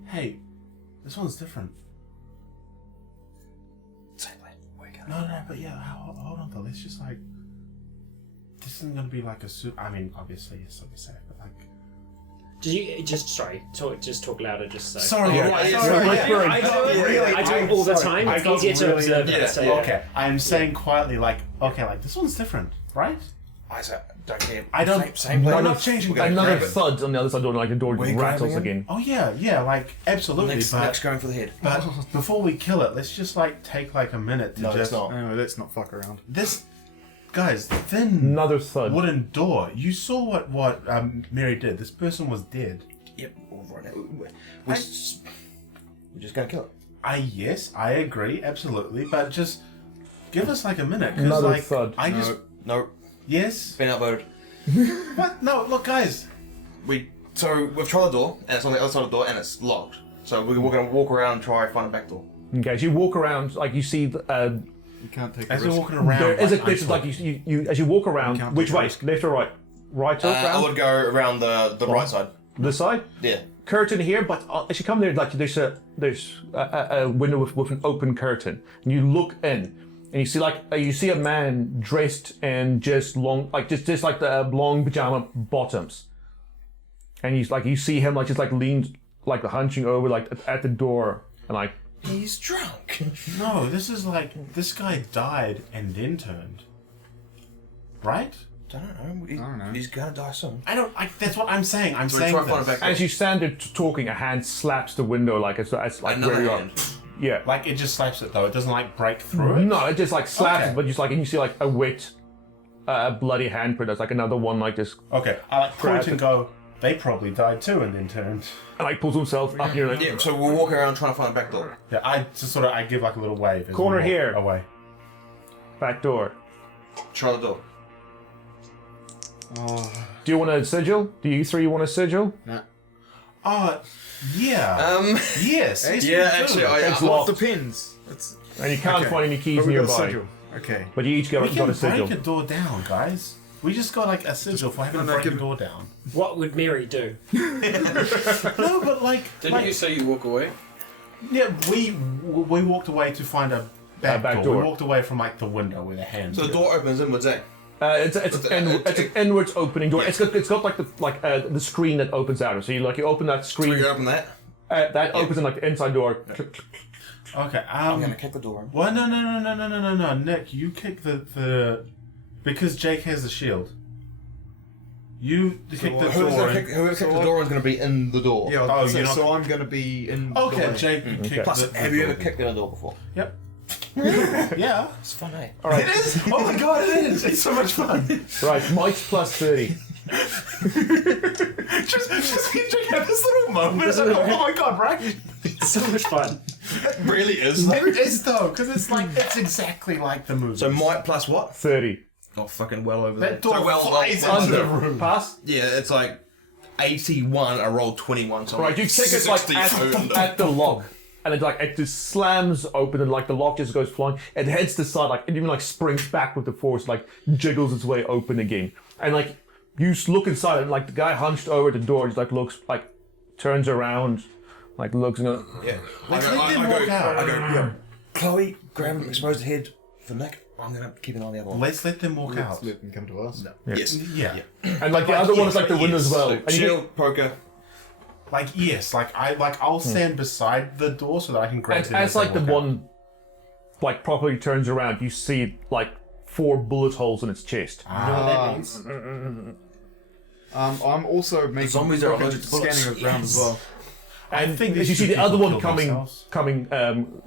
Hey, this one's different. No, but yeah, hold on though. Let's just like. This isn't gonna be like a super. I mean, obviously, it's so safe, but like. Did you just talk louder, just so. Sorry, Yeah, right, yeah, sorry. yeah. I do it all the time. I It's got easier to really- observe yeah, that. So Okay, I'm saying quietly, like, okay, like this one's different, right? I said, don't care. I don't- Same we're place. not changing We're gonna Another grab it. thud on the other side of the door, like the door We're rattles grabbing again. Oh yeah, like absolutely. Next but going for the head. before we kill it, let's just like take like a minute to No, just. it's not. No, let's not fuck around. This, guys, thin Another thud. wooden door. You saw what Mary did. This person was dead. Yep. Right now. We're just gonna kill it. Yes, I agree, absolutely, but just give us like a minute. 'Cause, Another like, thud. I just No. yes. Been outvoted. What? No, look, guys. We've tried the door, and it's on the other side of the door, and it's locked. So we're gonna walk around and try and find a back door. Okay, as you walk around, like you see, You can't take As the we're risk. walking around, there is a I'm this is like you as you walk around. can't Which take way? risk. Left or right? Right or I round? would go around the right side. This side. Yeah. Curtain here, but as you come there, like there's a window with an open curtain, and you look in, and you see you see a man dressed in just long the long pajama bottoms, and he's like you see him like just like leaned like hunching over like at the door, and like He's drunk. No, this is like this guy died and then turned. Right? I don't know. He's gonna die soon. I don't. That's what I'm saying. I'm So we saying try to find a this. back door. as you stand there talking, a hand slaps the window like it's like Another where you are. hand. Yeah. Like it just slaps it though. It doesn't like break through it. No, it just like slaps Okay. it, but just like and you see like a wet, bloody handprint. There's like another one like this, Okay, I like Grab point and it. go. They probably died too and then turned. and like pulls himself up here. Like, Yeah. So we're walking around trying to find a back door. Yeah, I just I give like a little wave. as Corner we walk here. Away. Back door. Try the door. Do you want a sigil? Do you three want a sigil? Oh, yeah. Yes. Yes, Yeah, we do. actually, It's I locked. The pins. That's, And you can't Okay. find any keys but we got a nearby. sigil. Okay. But you each got We a can sigil. break a door down, guys. We just got like a sigil for having to No, break a give- door down. what would Mary do? No, but like, Didn't you say you walk away? yeah, we walked away to find a back, back door. door. We walked away from like the window where the hands. So the door opens inwards, eh? It's an inwards opening door. Yeah. It's got like the screen that opens out. So you open that So screen. we open that. That opens in like the inside door. Okay. I'm gonna kick the door in. Well, no, Nick, you kick the because Jake has the shield. You kick the Whoever's door. gonna kick the door is gonna be in the door. Yeah, Oh, so, you're not- so I'm going to be in the Okay, way. Jake, you kick Plus, the have you door. ever kicked in a door before? Yep. Yeah. It's fun, eh? All right, It is. Oh my god, it is. It's so much fun. right. Mike's plus 30. just Jake had this little moment. It's like, oh my god, right? It's so much fun. It really is. It is though, because it's like it's exactly like the movie. So Mike plus what? 30. Oh, fucking well over there. that door So well, flies well, into the Under. room. Pass. yeah, it's like 81. I rolled 21. So Right, you kick it like 62. at the lock, and it just slams open, and like the lock just goes flying. It heads to the side, like it even like springs back with the force, like jiggles its way open again. And like you look inside, and like the guy hunched over the door, just like looks like turns around, like looks and Yeah. Let's let them walk out. I go, yeah. Chloe, grab him, expose the head for Nick. I'm gonna keep an eye on the other one. Let's let them walk Let's out. let them come to us. Yes. Yeah. and like the other one is like the window as well. And you get- Shield, poker. Like yes, I'll stand beside the door so that I can grab as, them as they like the walk out. one like properly turns around, you see like 4 bullet holes in its chest. You know what that means? I'm also making zombies are quick allergic to bullets. scanning around as well. And think as these you see two the other people one killed coming,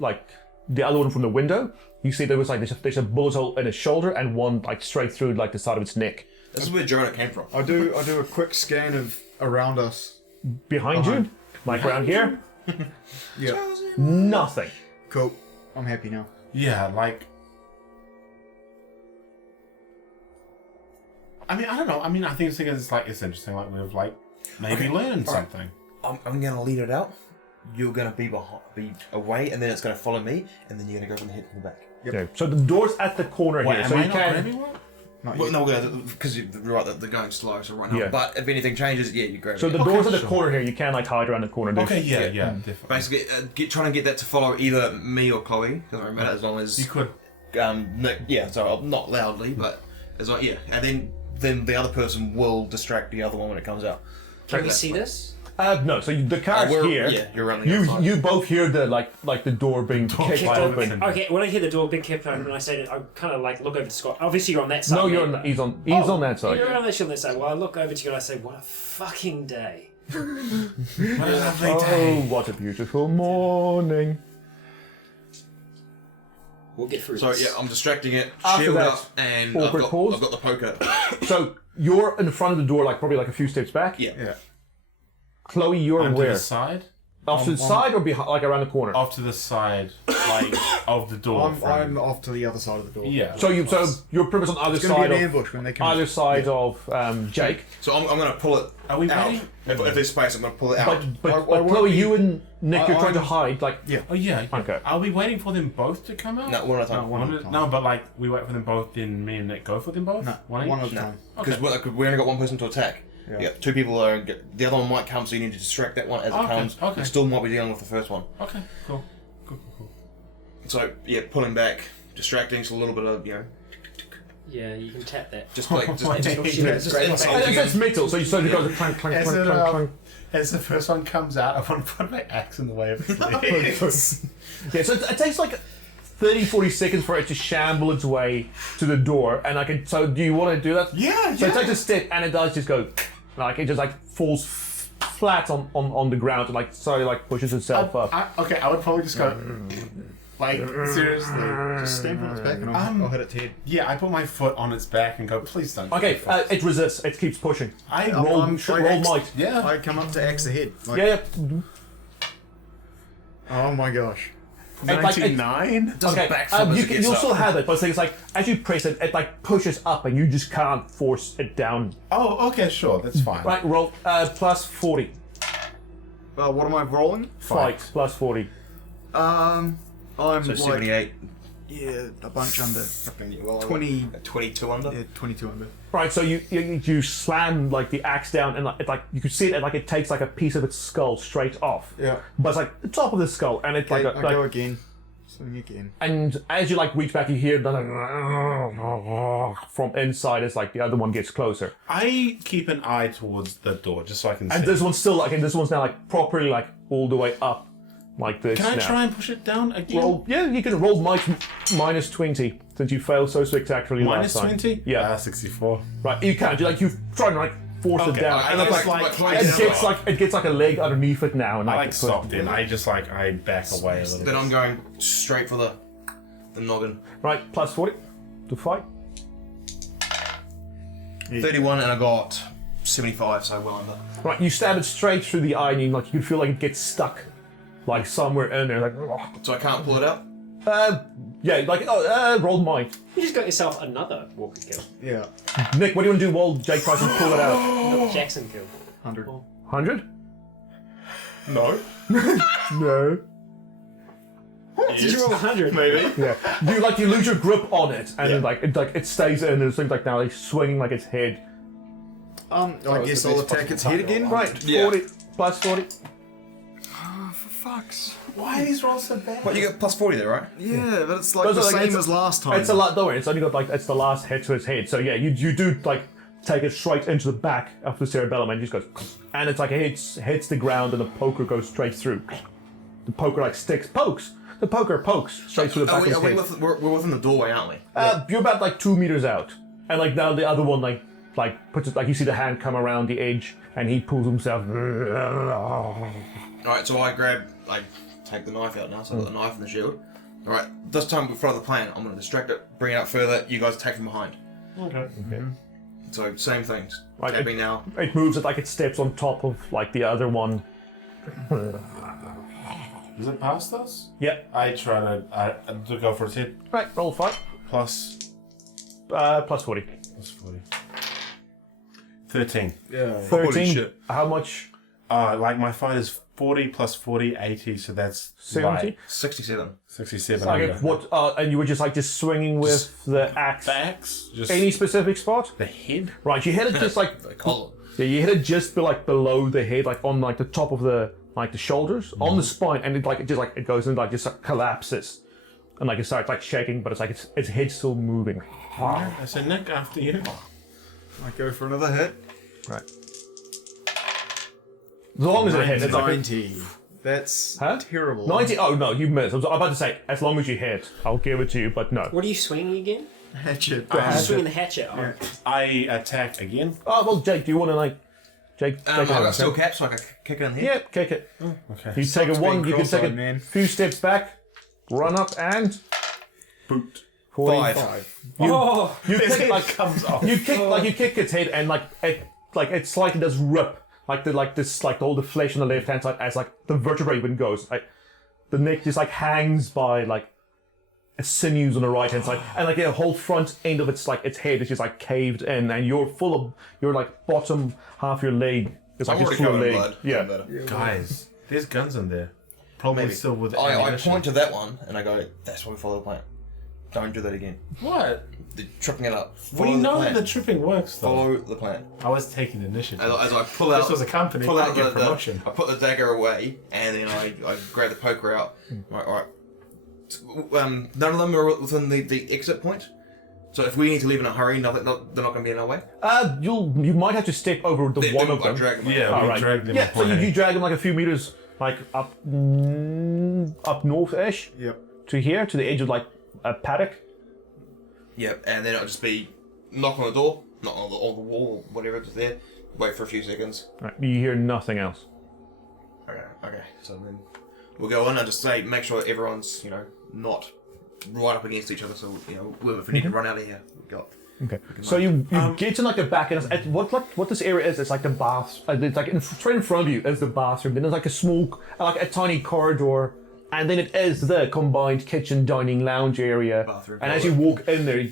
like the other one from the window, you see there was like there's a bullet hole in its shoulder and one like straight through like the side of its neck. This is where Jonah came from. I do a quick scan of around us. Behind you, like around here, Yeah. nothing. Cool. I'm happy now. Yeah, like. I mean, I don't know. I mean, I think it's interesting. Like we've like maybe learned something. I'm gonna lead it out. You're gonna be away, and then it's gonna follow me, and then you're gonna go from the head to the back. Yeah. So the door's at the corner Wait, here, am so I you not can. grabbing one? Not Well, yet. no, we're gonna because you're right. They're going slow, so right now. Yeah. But if anything changes, yeah, you grab So it. the door's at the corner here. You can like hide around the corner. There's- Okay, yeah, definitely. Basically, trying to get that to follow either me or Chloe. Doesn't really matter as long as You could. Nick, yeah. So not loudly, but as like and then the other person will distract the other one when it comes out. Can we see this? No. So the car's here. Yeah, you're around the outside. You both hear the like the door being kicked open. Okay, when I hear the door being kept open, I say, I kind of like look over to Scott. Obviously, you're on that side. No, you're man. on. He's on that side. You're on that side. Well, I look over to you and I say, what a fucking day. What a lovely Oh, day. what a beautiful morning. We'll get through So this. yeah, I'm distracting it, After shield that, up, and I've awkward pause. got the poker. So you're in front of the door, like probably like a few steps back. Yeah. Yeah. Chloe, you're I'm to where? the side. Off to the side or behind, like around the corner? Off to the side, like of the door. I'm off to the other side of the door. Yeah. So you're pretty much on either It's going to side be an of ambush when they come. either side of Jake. So I'm going to pull it Are we out. waiting? If there's space, I'm going to pull it out. But I won't Chloe, be- you and Nick, you're trying to I'm- hide. Like Oh yeah. Okay. Are we waiting for them both to come out? No, one at a time. No, but like we wait for them both, then me and Nick go for them both. No, one one each? at a time. Because we only got one person to attack. Yeah. Two people are. The other one might come, so you need to distract that one as it Okay, comes. okay. You still might be dealing with the first one. Okay, cool. So yeah, pulling back, distracting, so a little bit of Yeah, you can tap that. just like just it's insulting. metal, so you sort of go to clank, clank, As clank, it, clank, clank. As the first one comes out, I want to put my axe in the way of its legs. Yeah, so it takes like 30-40 seconds for it to shamble its way to the door, and so do you want to do that? Yeah, So yeah. it takes a step, and it does just go, like it just like falls flat on the ground, and like slowly like pushes itself up. I would probably just go, like, seriously. Just stamp on its back and I'll hit its head. Yeah, I put my foot on its back and go, please don't. Okay, it resists. It keeps pushing. Roll I might. Yeah. I come up to axe the head. Like, Yeah. Oh my gosh. 99? Okay, backflip as it gets you'll up. still have it, but the thing is, like, as you press it, it like pushes up, and you just can't force it down. Oh, okay, sure, that's fine. Right, roll plus 40. What am I rolling? Fight plus 40. I'm So like 78. yeah, a bunch under. Well, 20. 22 under. Yeah, 22 under. Right, so you slam like the axe down, and like you can see it like it takes like a piece of its skull straight off. Yeah. But it's like the top of the skull, and it's Okay, like, I go again. Swing again. and as you like reach back, you hear the from inside as like the other one gets closer, I keep an eye towards the door just so I can see. and this one's still like, and this one's now like properly like all the way up, like this. Can I now. try and push it down again? Roll, yeah, you can roll minus 20 since you failed so spectacularly Minus last time. 20? Yeah, 64. right. You can't. You try to like force it Okay, down, I and it's just like like it gets like a leg underneath it now, and I like like it's stopped in. I just like I back away a little Then bit. I'm going straight for the noggin. right. Plus 40 to fight. 31 and I got 75, so well under. Right, you stab it straight through the eye, and you can feel like it gets stuck, like somewhere in there. Like, So I can't pull it out? yeah, like roll might. You just got yourself another walker kill. Yeah. Nick, what do you want to do while Jake tries to pull it out? Another Jackson kill. 100. 100? No. No. Did you roll 100? Maybe. Yeah. You lose your grip on it, and then, it stays in, and it seems like now like swinging like its head. I guess I'll attack its head again. Right, Yeah. 40 plus 40. For fuck's. Why are these rolls so bad? But you get plus 40 there, right? Yeah, but it's like Those the are like- same it's- as last time. It's a lot. Don't worry, it's only got like it's the last hit to his head. So yeah, you do like take it straight into the back of the cerebellum, and it just goes, and it's like it hits the ground, and the poker goes straight through. The poker like pokes. The poker pokes straight through the back of his head. We're within the doorway, aren't we? You're about like 2 meters out, and like now the other one like puts it like you see the hand come around the edge, and he pulls himself. Alright, so I take the knife out now, so I've got the knife and the shield. Alright, this time we follow the plan. I'm going to distract it, bring it out further, you guys attack from behind. Okay. So, same things. Right, Tapping now. It moves it like it steps on top of like the other one. Is it past us? Yeah. I try to go for its head. Right, roll fight. Plus Plus 40. 40. 13. Yeah. 13. shit. How much? Like my fight is 40 plus 40, 80, so that's 70? like 67. 67. Like under. what? And you were just swinging with the axe. The axe? Just Any specific spot? the head? Right, you hit it just like The collar. yeah, you hit it just below the head, like on like the top of the shoulders, on the spine, and it goes and like just like, collapses, and like it starts like shaking, but it's like its head's still moving. I said, Nick, after you. I go for another hit. Right. As long as it hits, it's like 90. That's terrible. 90. Oh no, you missed. I was about to say, as long as you hit, I'll give it to you, but no. What are you swinging again? Hatchet. You're swinging the hatchet. Oh. I attack again. Oh well, Jake, do you want to like? Jake, I've take it. got steel cap, so I can kick it in the Yeah, head. kick it. Okay. You take a one. You can take cross-eyed, a man. few steps back, run up, and Boot. 5. Oh, you kick it like comes off. you kick its head, and it slightly does rip, all the flesh on the left hand side as like the vertebrae even goes, like the neck just like hangs by like sinews on the right hand side, and like the whole front end of its head is just like caved in, and you're full of your like bottom half of your leg is like I'm just already full of covered in leg. blood. Yeah. Guys, there's guns in there. Probably Maybe. still with I ammunition. point to that one and I go, that's why we follow the plan. Don't do that again. What? They're tripping it up. We Follow know the that plan. the tripping works, though. Follow the plan. I was taking initiative. As I pull out, This was a company, pull out I get promotion. I put the dagger away, and then I grab the poker out. Right. None of them are within the exit point. So if we need to leave in a hurry, they're not going to be in our way. You might have to step over the Then one of I them. drag them. Yeah, we Alright. dragged them Yeah, so away. you drag them like a few meters, like up north-ish Yep. to here, to the edge of like a paddock. Yep, and then it'll just be knock on the door, knock on the wall, whatever it's there. Wait for a few seconds. Right, you hear nothing else. Okay. So then we'll go on and just say, make sure everyone's not right up against each other. So if we need to run out of here, we've got. Okay. So you get to like the back, and it's, what this area is, it's like the bath. It's like straight in front of you is the bathroom. Then there's like a small, like a tiny corridor, and then it is the combined kitchen, dining, lounge area. Bathroom. And as you walk in there,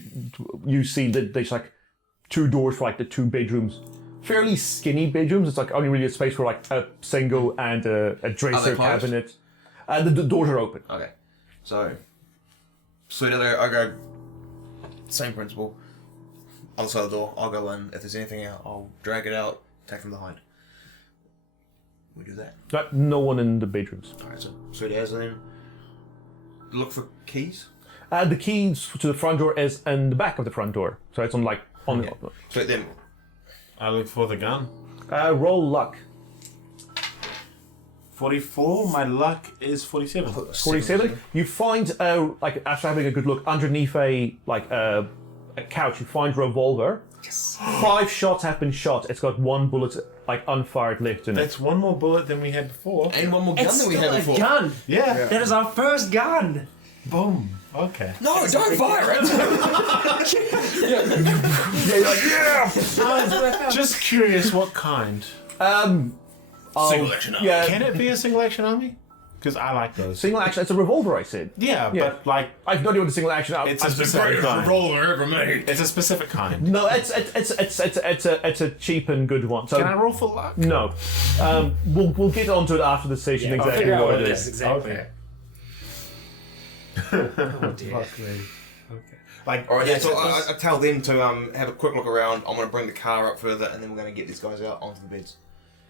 you see that there's like 2 doors for like the 2 bedrooms. Fairly skinny bedrooms. It's like only really a space for like a single and a dresser closed? cabinet. And the doors are open. Okay. So I go. Same principle. Other side of the door. I'll go in. If there's anything out, I'll drag it out. Take from behind. We do that. But no one in the bedrooms. Alright, so sweet as then. Look for keys. The keys to the front door is in the back of the front door. So it's on like on Okay. So then, I look for the gun. roll luck. 44. My luck is 47. 47. You find like after having a good look underneath a couch, you find a revolver. Yes. 5 shots have been shot. It's got 1 bullet like unfired left in it. That's one more bullet than we had before. and one more gun it's than we still had a before. gun. Yeah. That is our first gun. Boom. Okay. No, don't fire it. Just curious, what kind? Single action. Yeah, Can it be a single action army? Because I like those. single action. It's a revolver. I said. Yeah, Yeah. but like I've no idea what a single action. it's a specific kind. Revolver ever made. It's a specific kind. No, it's a cheap and good one. So Can I roll for luck? no, we'll get onto it after the session I'll exactly figure out what what it it is. is exactly. Okay. Oh dear. Fuck me. Okay. Like, Alright, yeah, so That's- I tell them to have a quick look around. I'm going to bring the car up further, and then we're going to get these guys out onto the beds.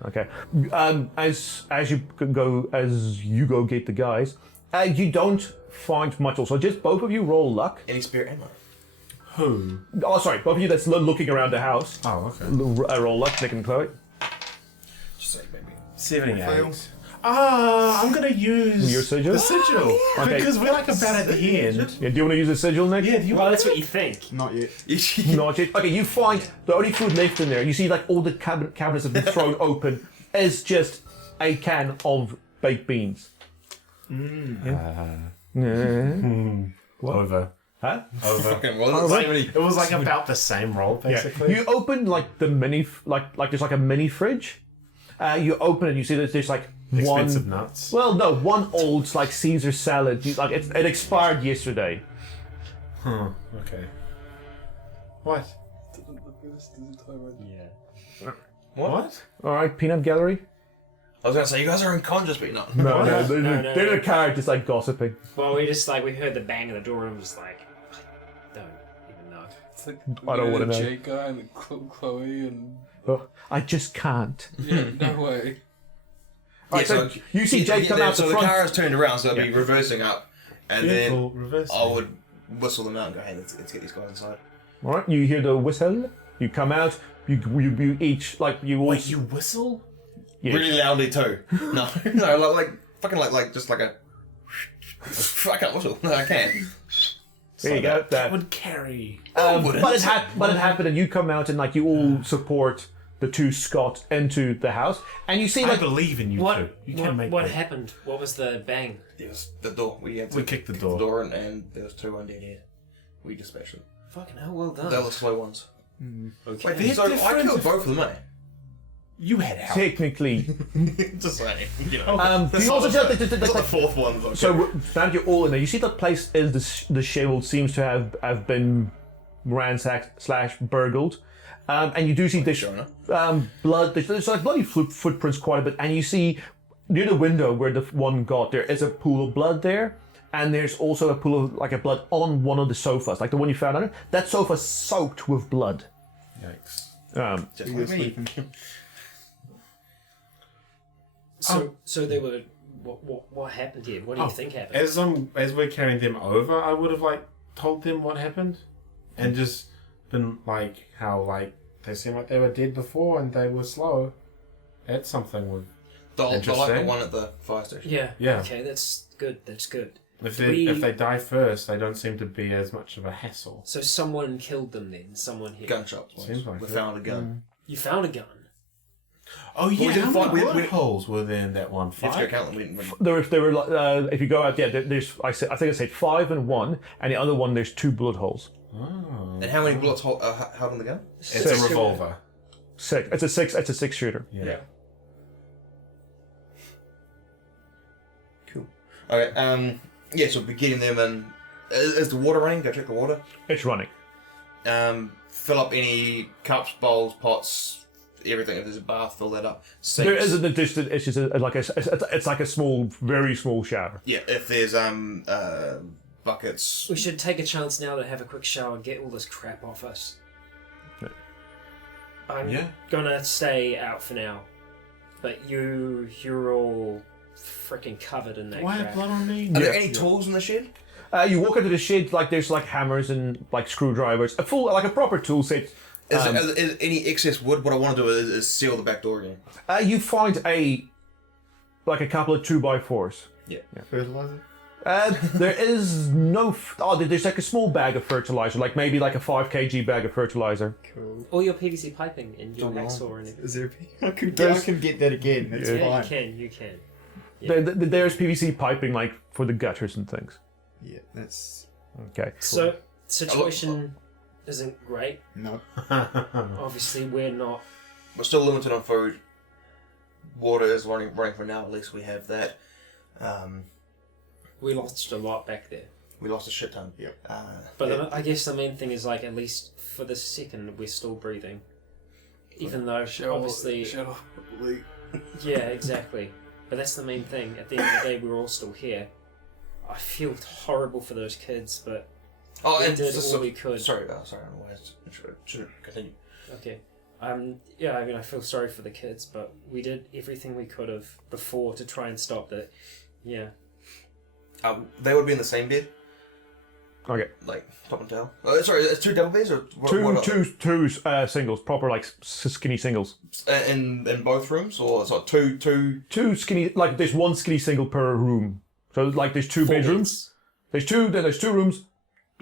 Okay. As you go get the guys, you don't find much. Also, just both of you roll luck. Any spare ammo? who? Oh, sorry, both of you that's looking around the house. Oh, okay. Roll luck, Nick and Chloe. Just say maybe. 78. I'm gonna use Your sigil? the sigil Okay. because we're like about at the end. Yeah, do you want to use a sigil, Nick? Yeah, do you Well, want that's what you think. Not yet. Not yet. Okay, you find the only food left in there. You see, like all the cabinets have been thrown open. Is just a can of baked beans. over? Huh? Over. Fucking well, It was like about the same roll, basically. You open like the mini, like there's like a mini fridge. You open it, you see that there's like Expensive one. nuts. Well, no, one old like Caesar salad. Like it expired yesterday. Okay. What? Yeah. What? All right, peanut gallery. I was gonna say you guys are unconscious, but you're not. No, they're No. in a car just like gossiping. Well, we just like we heard the bang of the door and was like, don't even know. It's like I don't wanna know. Jake guy and Chloe and Oh, I just can't. yeah, no way. Alright, so you see Jake come out so the the front. car is turned around, so it'll be reversing up, and Beautiful then reverse. I would whistle them out and go, "Hey, let's get these guys inside." All right, you hear the whistle. You come out. You each like you all. Wait, you whistle? Yeah. Really loudly too. No, no, like fucking like just like a. I can't whistle. No, I can't. There you go. That That. would carry. But it happened, and you come out and like you all support the two Scott into the house, and you see I like believe in you too. You can make what that. happened? What was the bang? It was the door. We had to We kicked the kick door. and there was two undead here. We dispatched them. Fucking hell, well done. They were the slow ones. Okay. Wait, They're so I different. killed both of them, eh? You had help. technically. Just saying. You know. You also tell that Not the like, fourth one. Okay. so now that you're all in there, you see the place is disheveled, seems to have been ransacked / burgled, and you do see this Sure enough. blood. There's like bloody footprints quite a bit, and you see near the window where the one got there is a pool of blood there, and there's also a pool of like a blood on one of the sofas, like the one you found on it. That sofa's soaked with blood. Yikes. Just like me. So they were. What happened here? What do you think happened? As we're carrying them over, I would have like told them what happened, and just been like how like they seemed like they were dead before and they were slow. That's something with. The like the Interesting. one at the fire station. Yeah. Yeah. Okay, that's good. That's good. If Three- they die first, they don't seem to be as much of a hassle. So someone killed them then. Someone here. Gunshots. Seems like we it. found a gun. You found a gun. Oh yeah, we didn't how find- many we- bullet holes were there in that one You have to fight? go count them. There were if you go out, there's I think I said 5 and 1, and the other one there's 2 bullet holes. And how many bullets held in the gun? It's Six. a revolver. 6. It's a 6. It's a 6 shooter. Yeah. Cool. Okay. Yeah. So we're getting them in. Is the water running? Go check the water. It's running. Fill up any cups, bowls, pots, everything. If there's a bath, fill that up. Sinks. There isn't a distant. It's just it's like a small, very small shower. Yeah. If there's buckets. We should take a chance now to have a quick shower and get all this crap off us. I'm Yeah. gonna stay out for now, but you're all freaking covered in that Do I have crap. blood on me? Are there any tools in the shed? You walk into the shed, like there's like hammers and like screwdrivers, a proper tool set. Is any excess wood? What I want to do is seal the back door again. You find a couple of 2x4s. Yeah. Fertilizer? There is no. There's like a small bag of fertilizer, like maybe like a 5 kg bag of fertilizer. Cool. All your PVC piping and your Don't know. hacksaw and everything. Is there I can get that again. That's Yeah, fine. you can. Yeah. There's PVC piping like for the gutters and things. Yeah, that's Okay. So situation isn't great. no. Obviously, we're not. We're still limited on food. Water is running for now. At least we have that. We lost a lot back there. We lost a shit ton. Yep. But I guess the main thing is like at least for the second we're still breathing, even though obviously yeah, exactly. But that's the main thing. At the end of the day, we're all still here. I feel horrible for those kids, but Oh, we and did just all we could. Sorry, sorry. I don't know why should continue. Okay. Yeah, I mean, I feel sorry for the kids, but we did everything we could have before to try and stop that. Yeah. They would be in the same bed. Okay. Like top and tail. Sorry, it's 2 double beds or Two singles, proper like skinny singles. in both rooms, or it's like two. Skinny, like there's one skinny single per room. So like there's 2 bedrooms. There's 2 rooms,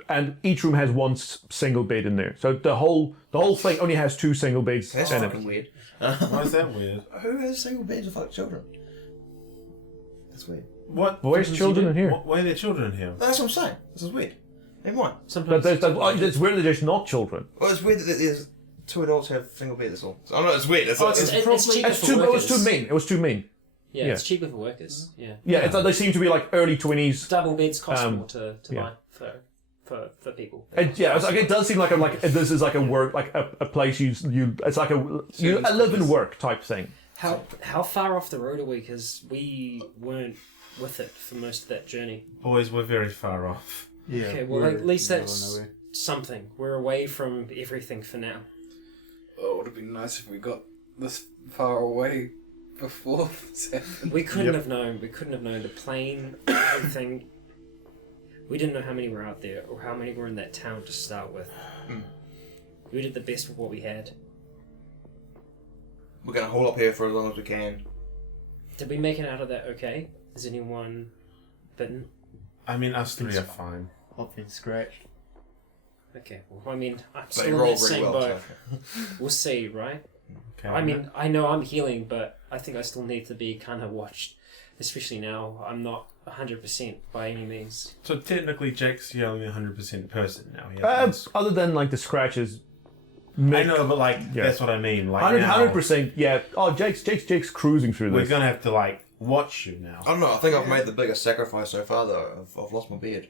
and each room has one single bed in there. So the whole thing only has 2 single beds. That's in fucking it. weird. Why is that weird? Who has single beds with like children? That's weird. What? Where's difference children you in get? here? Why are there children in here? That's what I'm saying. This is weird. Never mind. But Sometimes it's weird that there's not children. Well, it's weird that there's 2 adults have single beds. That's all. I know it's weird. It's like, it's cheaper It's for too. It workers. was too mean. It was too mean. Yeah, Yeah. it's cheaper for workers. Yeah. Yeah, it's like they seem to be like early 20s. Double beds cost more to yeah. buy for people. Yeah, it's like it does seem like this is like a work, like a place you it's like a live and work type thing. How far off the road are we? Because we weren't with it for most of that journey. Boys, we're very far off. Yeah. Okay, well we're at least middle that's of nowhere. something. We're away from everything for now. Oh, it would have been nice if we got this far away before this happened. We couldn't have known. We couldn't have known the plane, everything. We didn't know how many were out there or how many were in that town to start with. We did the best with what we had. we're gonna hold up here for as long as we can. Did we make it out of that okay? Is anyone bitten? I mean, us 3 are fine. I've been scratched. Okay, well, I mean, I'm But still you in rolled that really same well. boat. So. We'll see, right? Okay. I mean, I know I'm healing, but I think I still need to be kind of watched. Especially now, I'm not 100% by any means. So technically, Jake's the only 100% person now. Yeah. Other than like the scratches. I know, but like Yeah. that's what I mean. Like now, 100%. Yeah. Oh, Jake's cruising through we're this. gonna have to like watch you now. I don't know. I think I've made the biggest sacrifice so far, though. I've lost my beard.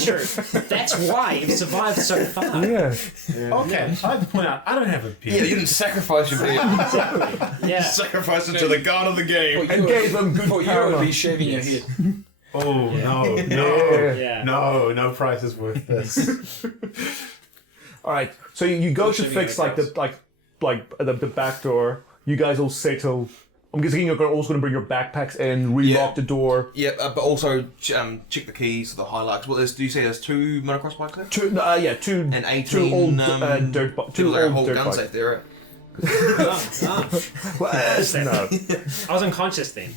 Sure. That's why you've survived so far. Yeah. Okay, I have to point out, I don't have a beard. Yeah, you didn't sacrifice your beard. Yeah. Sacrifice it to the god of the game. And gave them good For you, it karma. would be shaving your head. Oh no, Yeah. no price is worth this. All right. So you go to Shaving fix your like the back door. You guys all settle. I'm guessing you're also going to bring your backpacks in, relock Yeah. the door. Yeah, but also check the keys to the highlights. What do you say? There's 2 motocross bikes there? Two And 18 two old dirt People two that old hold dirt gun bikes. safe there, right? No. I was unconscious then.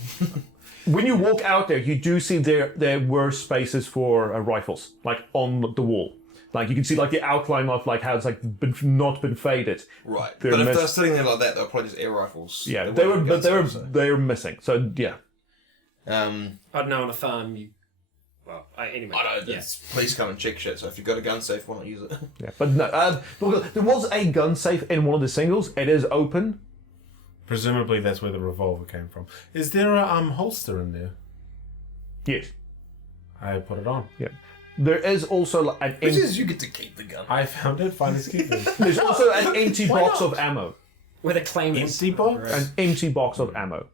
When you walk out there, you do see there were spaces for rifles, like on the wall. Like you can see like the outline of like how it's like not been faded. Right. They're But if miss- they're sitting there like that, they're probably just air rifles. Yeah, they were, weren't but gun safe, they were missing. So yeah. so. I don't know, on a farm, you... Well, anyway. I don't know. Yeah. Police come and check shit. So if you've got a gun safe, why not use it? Yeah, but no. Look, there was a gun safe in one of the singles. It is open. Presumably, that's where the revolver came from. Is there a holster in there? Yes. I put it on. Yeah. There is also like an Which is you get to keep the gun. I found it. Finally, keep it. there's also an empty box of ammo. Where the claim is. Empty box. An empty box of ammo.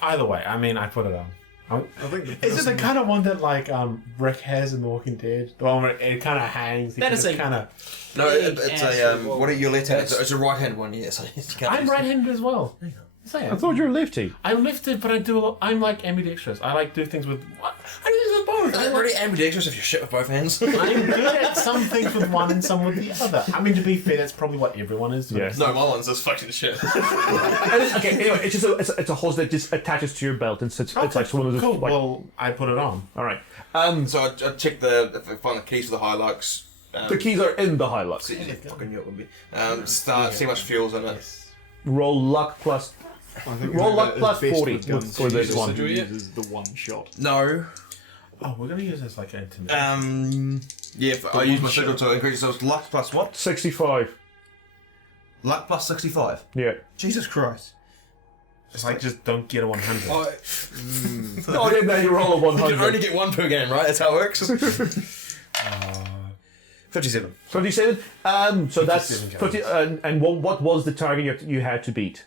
Either way, I mean, I put it on. I think Is it the kind of one that like Rick has in The Walking Dead? The one where it kind of hangs. That is a- kind of. No, Big it's ass a revolver. what are your left hand? It's a right hand one. Yeah, so you can't I'm use right-handed as well. I thought you were lefty. I'm lifted, but I do. I'm like ambidextrous. I like do things with. What? I do things with both. Is it really ambidextrous if you shit with both hands? I'm good at some things with one and some with the other. I mean, to be fair, that's probably what everyone is. Yeah. No, my one's just fucking shit. Okay, anyway, it's just it's a hose that just attaches to your belt and sits. It's like one of those. Cool. Like, Well, I put it on. all right. So I check if I find the keys for the Hilux. The keys are in the Hilux. See, fucking knew it would be. Start, see how much fuel's in it. Roll luck plus. I think Roll luck it's plus best 40 with guns for this to one. use the one shot. No. Oh, we're gonna use this like intimate. Yeah, I use my sigil to increase. So it's luck plus what? 65. Luck plus 65. Yeah. Jesus Christ. It's like just don't get a 100. Oh yeah, now you roll a You can only 100. get one per game, right? That's how it works. 57. 57. So that's 57 50. And what was the target you had to beat?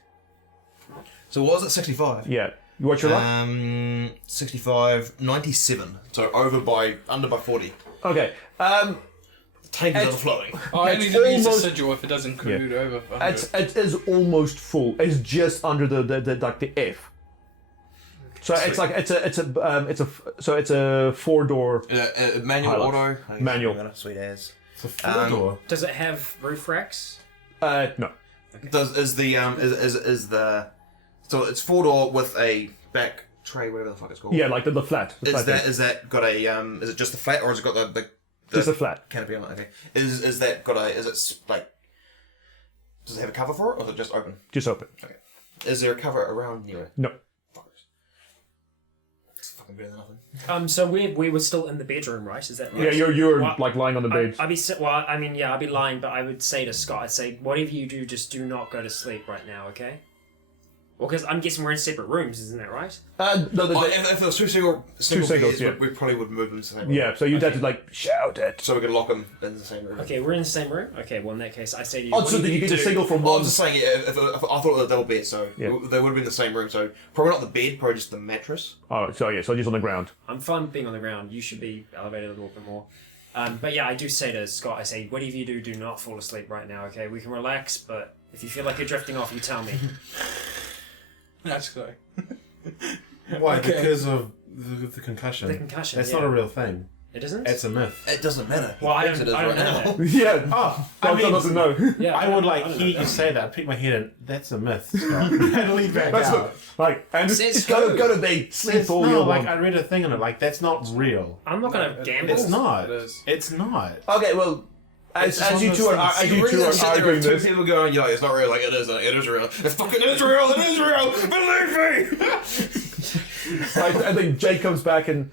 So what was it? 65. Yeah. What's your luck? 65, 97. So under by 40. Okay. Tank is It's- overflowing. I It's only use a almost- sigil if it doesn't include over 100. It is almost full. It's just under the F. So it's like it's a 4-door. Manual Hilux. auto. Manual. Sweet as. It's a 4-door. Does it have roof racks? No. Is the so it's 4-door with a back tray, whatever the fuck it's called. Yeah, like the flat. The flat thing. Is that got a is it just the flat or has it got the Just a flat. canopy on it? Okay. Is that got a like does it have a cover for it or is it just open? Just open. Okay. Is there a cover around you? No. Fuckers. It's fucking better than nothing. So we were still in the bedroom, right? Is that right? Yeah, you're Well, like lying on the bed. I'd be lying, but I would say to Scott, I'd say, whatever you do, just do not go to sleep right now, okay? Well, because I'm guessing we're in separate rooms, isn't that right? No, If it was two singles, singles, yeah. we probably would move them to the same room. yeah, so you'd have to like shout it. So we could lock them in the same room. Okay, we're in the same room? Okay, well, in that case, I say to you... Oh, what so do that you get a do? single from Well, I one. was just saying, if I thought it was a double bed, so Yeah. they would have been in the same room. So probably not the bed, probably just the mattress. Oh, so yeah, so just on the ground. I'm fine being on the ground. You should be elevated a little bit more. But yeah, I do say to Scott, I say, whatever you do, do not fall asleep right now, okay? We can relax, but if you feel like you're drifting off, you tell me. That's good. Why? Okay. Because of the concussion. The concussion, It's yeah. not a real thing. It isn't? It's a myth. It doesn't matter. Well, I Thinks don't, it is I don't right know now. that. Yeah. Oh, Doctor doesn't know. Yeah, I would like don't hear know you that. say that. I'd pick my head and that's a myth. And leave back That's out. like, and Says it's who? go to bed, sleep all you No, like want. I read a thing on it. Like that's not real. I'm not going to gamble. It's not. It is. It's not. Okay, well, as It's you one of two those are things. as you two are arguing Two this, people going, yeah, it's not real. Like it is real. It fucking is real. It is real. Believe me. right, and then Jake comes back and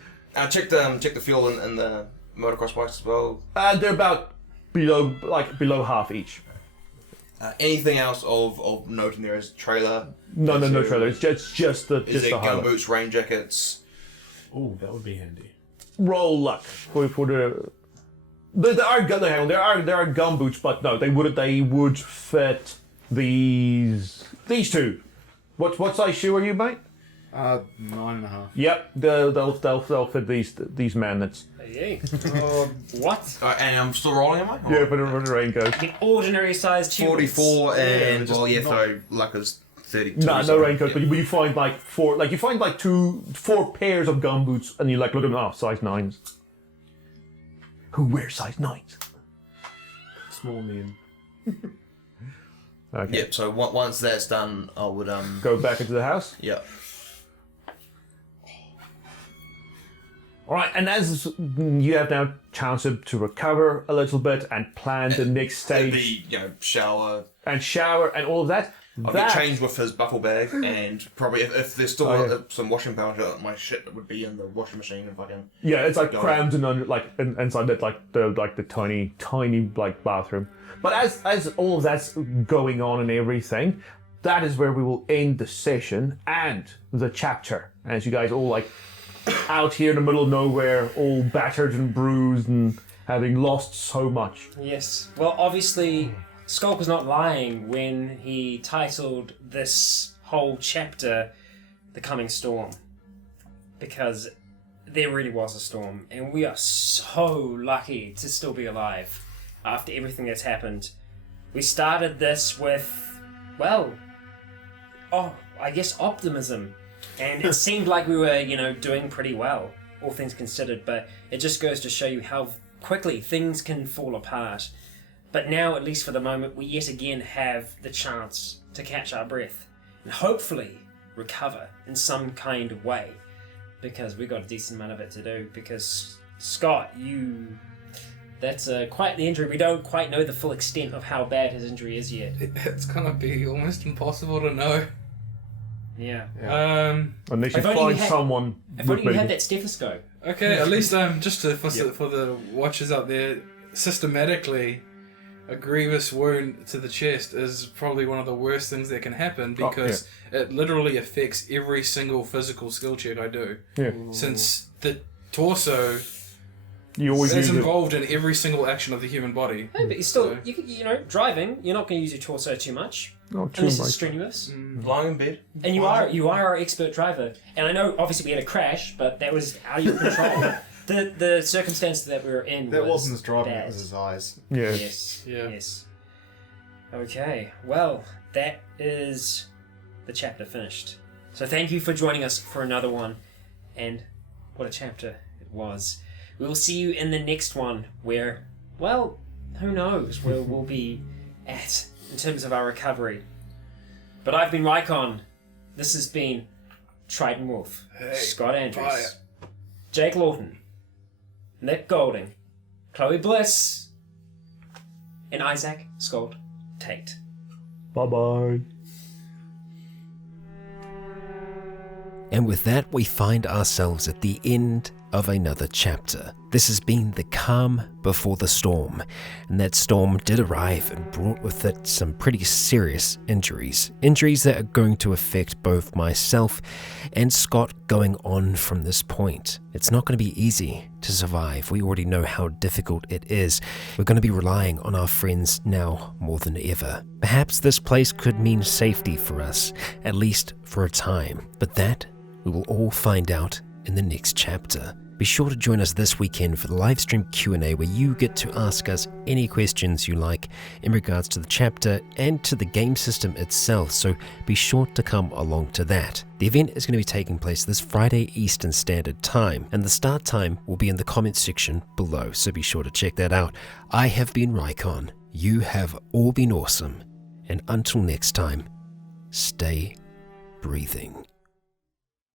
Check the fuel in the motocross bikes as well. they're about below half each. Anything else of note in there is trailer. No trailer. It's just the Is it the gun highlight. boots, rain jackets? Ooh, that would be handy. Roll luck for the. There are gun boots, but no, they would fit these two. What size shoe are you, mate? 9.5. Yep, they'll fit these magnets. Hey. What? And I'm still rolling, am I? Yeah, for the raincoat. An ordinary sized tube. 44 and just well, yeah, not- so luck is 32. No so- raincoat, but you find like four pairs of gum boots, and you like look at them. Oh, size 9s. Who wears size 9s? Small men. Okay. Yep. So once that's done, I would Go back into the house. Yeah. All right, and as you have now chance to recover a little bit and plan the next stage Shower. and shower and all of that. I'll get changed with his buffle bag, and probably if there's still some washing powder, my shit would be in the washing machine and fucking. Yeah, it's like Go crammed in under inside that the tiny like bathroom. But as all of that's going on and everything, that is where we will end the session and the chapter. As you guys all like out here in the middle of nowhere, all battered and bruised and having lost so much. Yes. Well, obviously, Skulk was not lying when he titled this whole chapter The Coming Storm. Because there really was a storm, and we are so lucky to still be alive after everything that's happened. We started this with, I guess optimism. And it seemed like we were, doing pretty well, all things considered, but it just goes to show you how quickly things can fall apart. But now, at least for the moment, we yet again have the chance to catch our breath and hopefully recover in some kind of way, because we've got a decent amount of it to do. Because, Scott, that's quite the injury. We don't quite know the full extent of how bad his injury is yet. It's gonna be almost impossible to know. Yeah. Unless you If only find you had- someone If with only you had medical. that stethoscope. Okay, at least for the watchers out there, systematically, a grievous wound to the chest is probably one of the worst things that can happen because it literally affects every single physical skill check I do. Yeah. Since the torso You always is use it. involved in every single action of the human body. Hey, but you still, So- driving, you're not going to use your torso too much. Not too Unless it's much. strenuous. Lying in bed. And you are our expert driver. And I know, obviously, we had a crash, but that was out of your control. the circumstance that we were in That was wasn't his driving, bad. it was his eyes. Yeah. Yes. Yeah. Yes. Okay. Well, that is the chapter finished. So thank you for joining us for another one, and what a chapter it was. We will see you in the next one where, well, who knows where we'll be at in terms of our recovery. But I've been Rycon. This has been Triton Wolf, Scott Andrews, Jake Lawton, Nick Golding, Chloe Bliss, and Isaac Scott Tate. Bye-bye. And with that, we find ourselves at the end of another chapter. This has been the calm before the storm, and that storm did arrive and brought with it some pretty serious injuries. Injuries that are going to affect both myself and Scott going on from this point. It's not going to be easy to survive. We already know how difficult it is. We're going to be relying on our friends now more than ever. Perhaps this place could mean safety for us, at least for a time, but that we will all find out in the next chapter. Be sure to join us this weekend for the livestream Q&A where you get to ask us any questions you like in regards to the chapter and to the game system itself, so be sure to come along to that. The event is going to be taking place this Friday Eastern Standard Time, and the start time will be in the comments section below, so be sure to check that out. I have been Rycon. You have all been awesome, and until next time, stay breathing.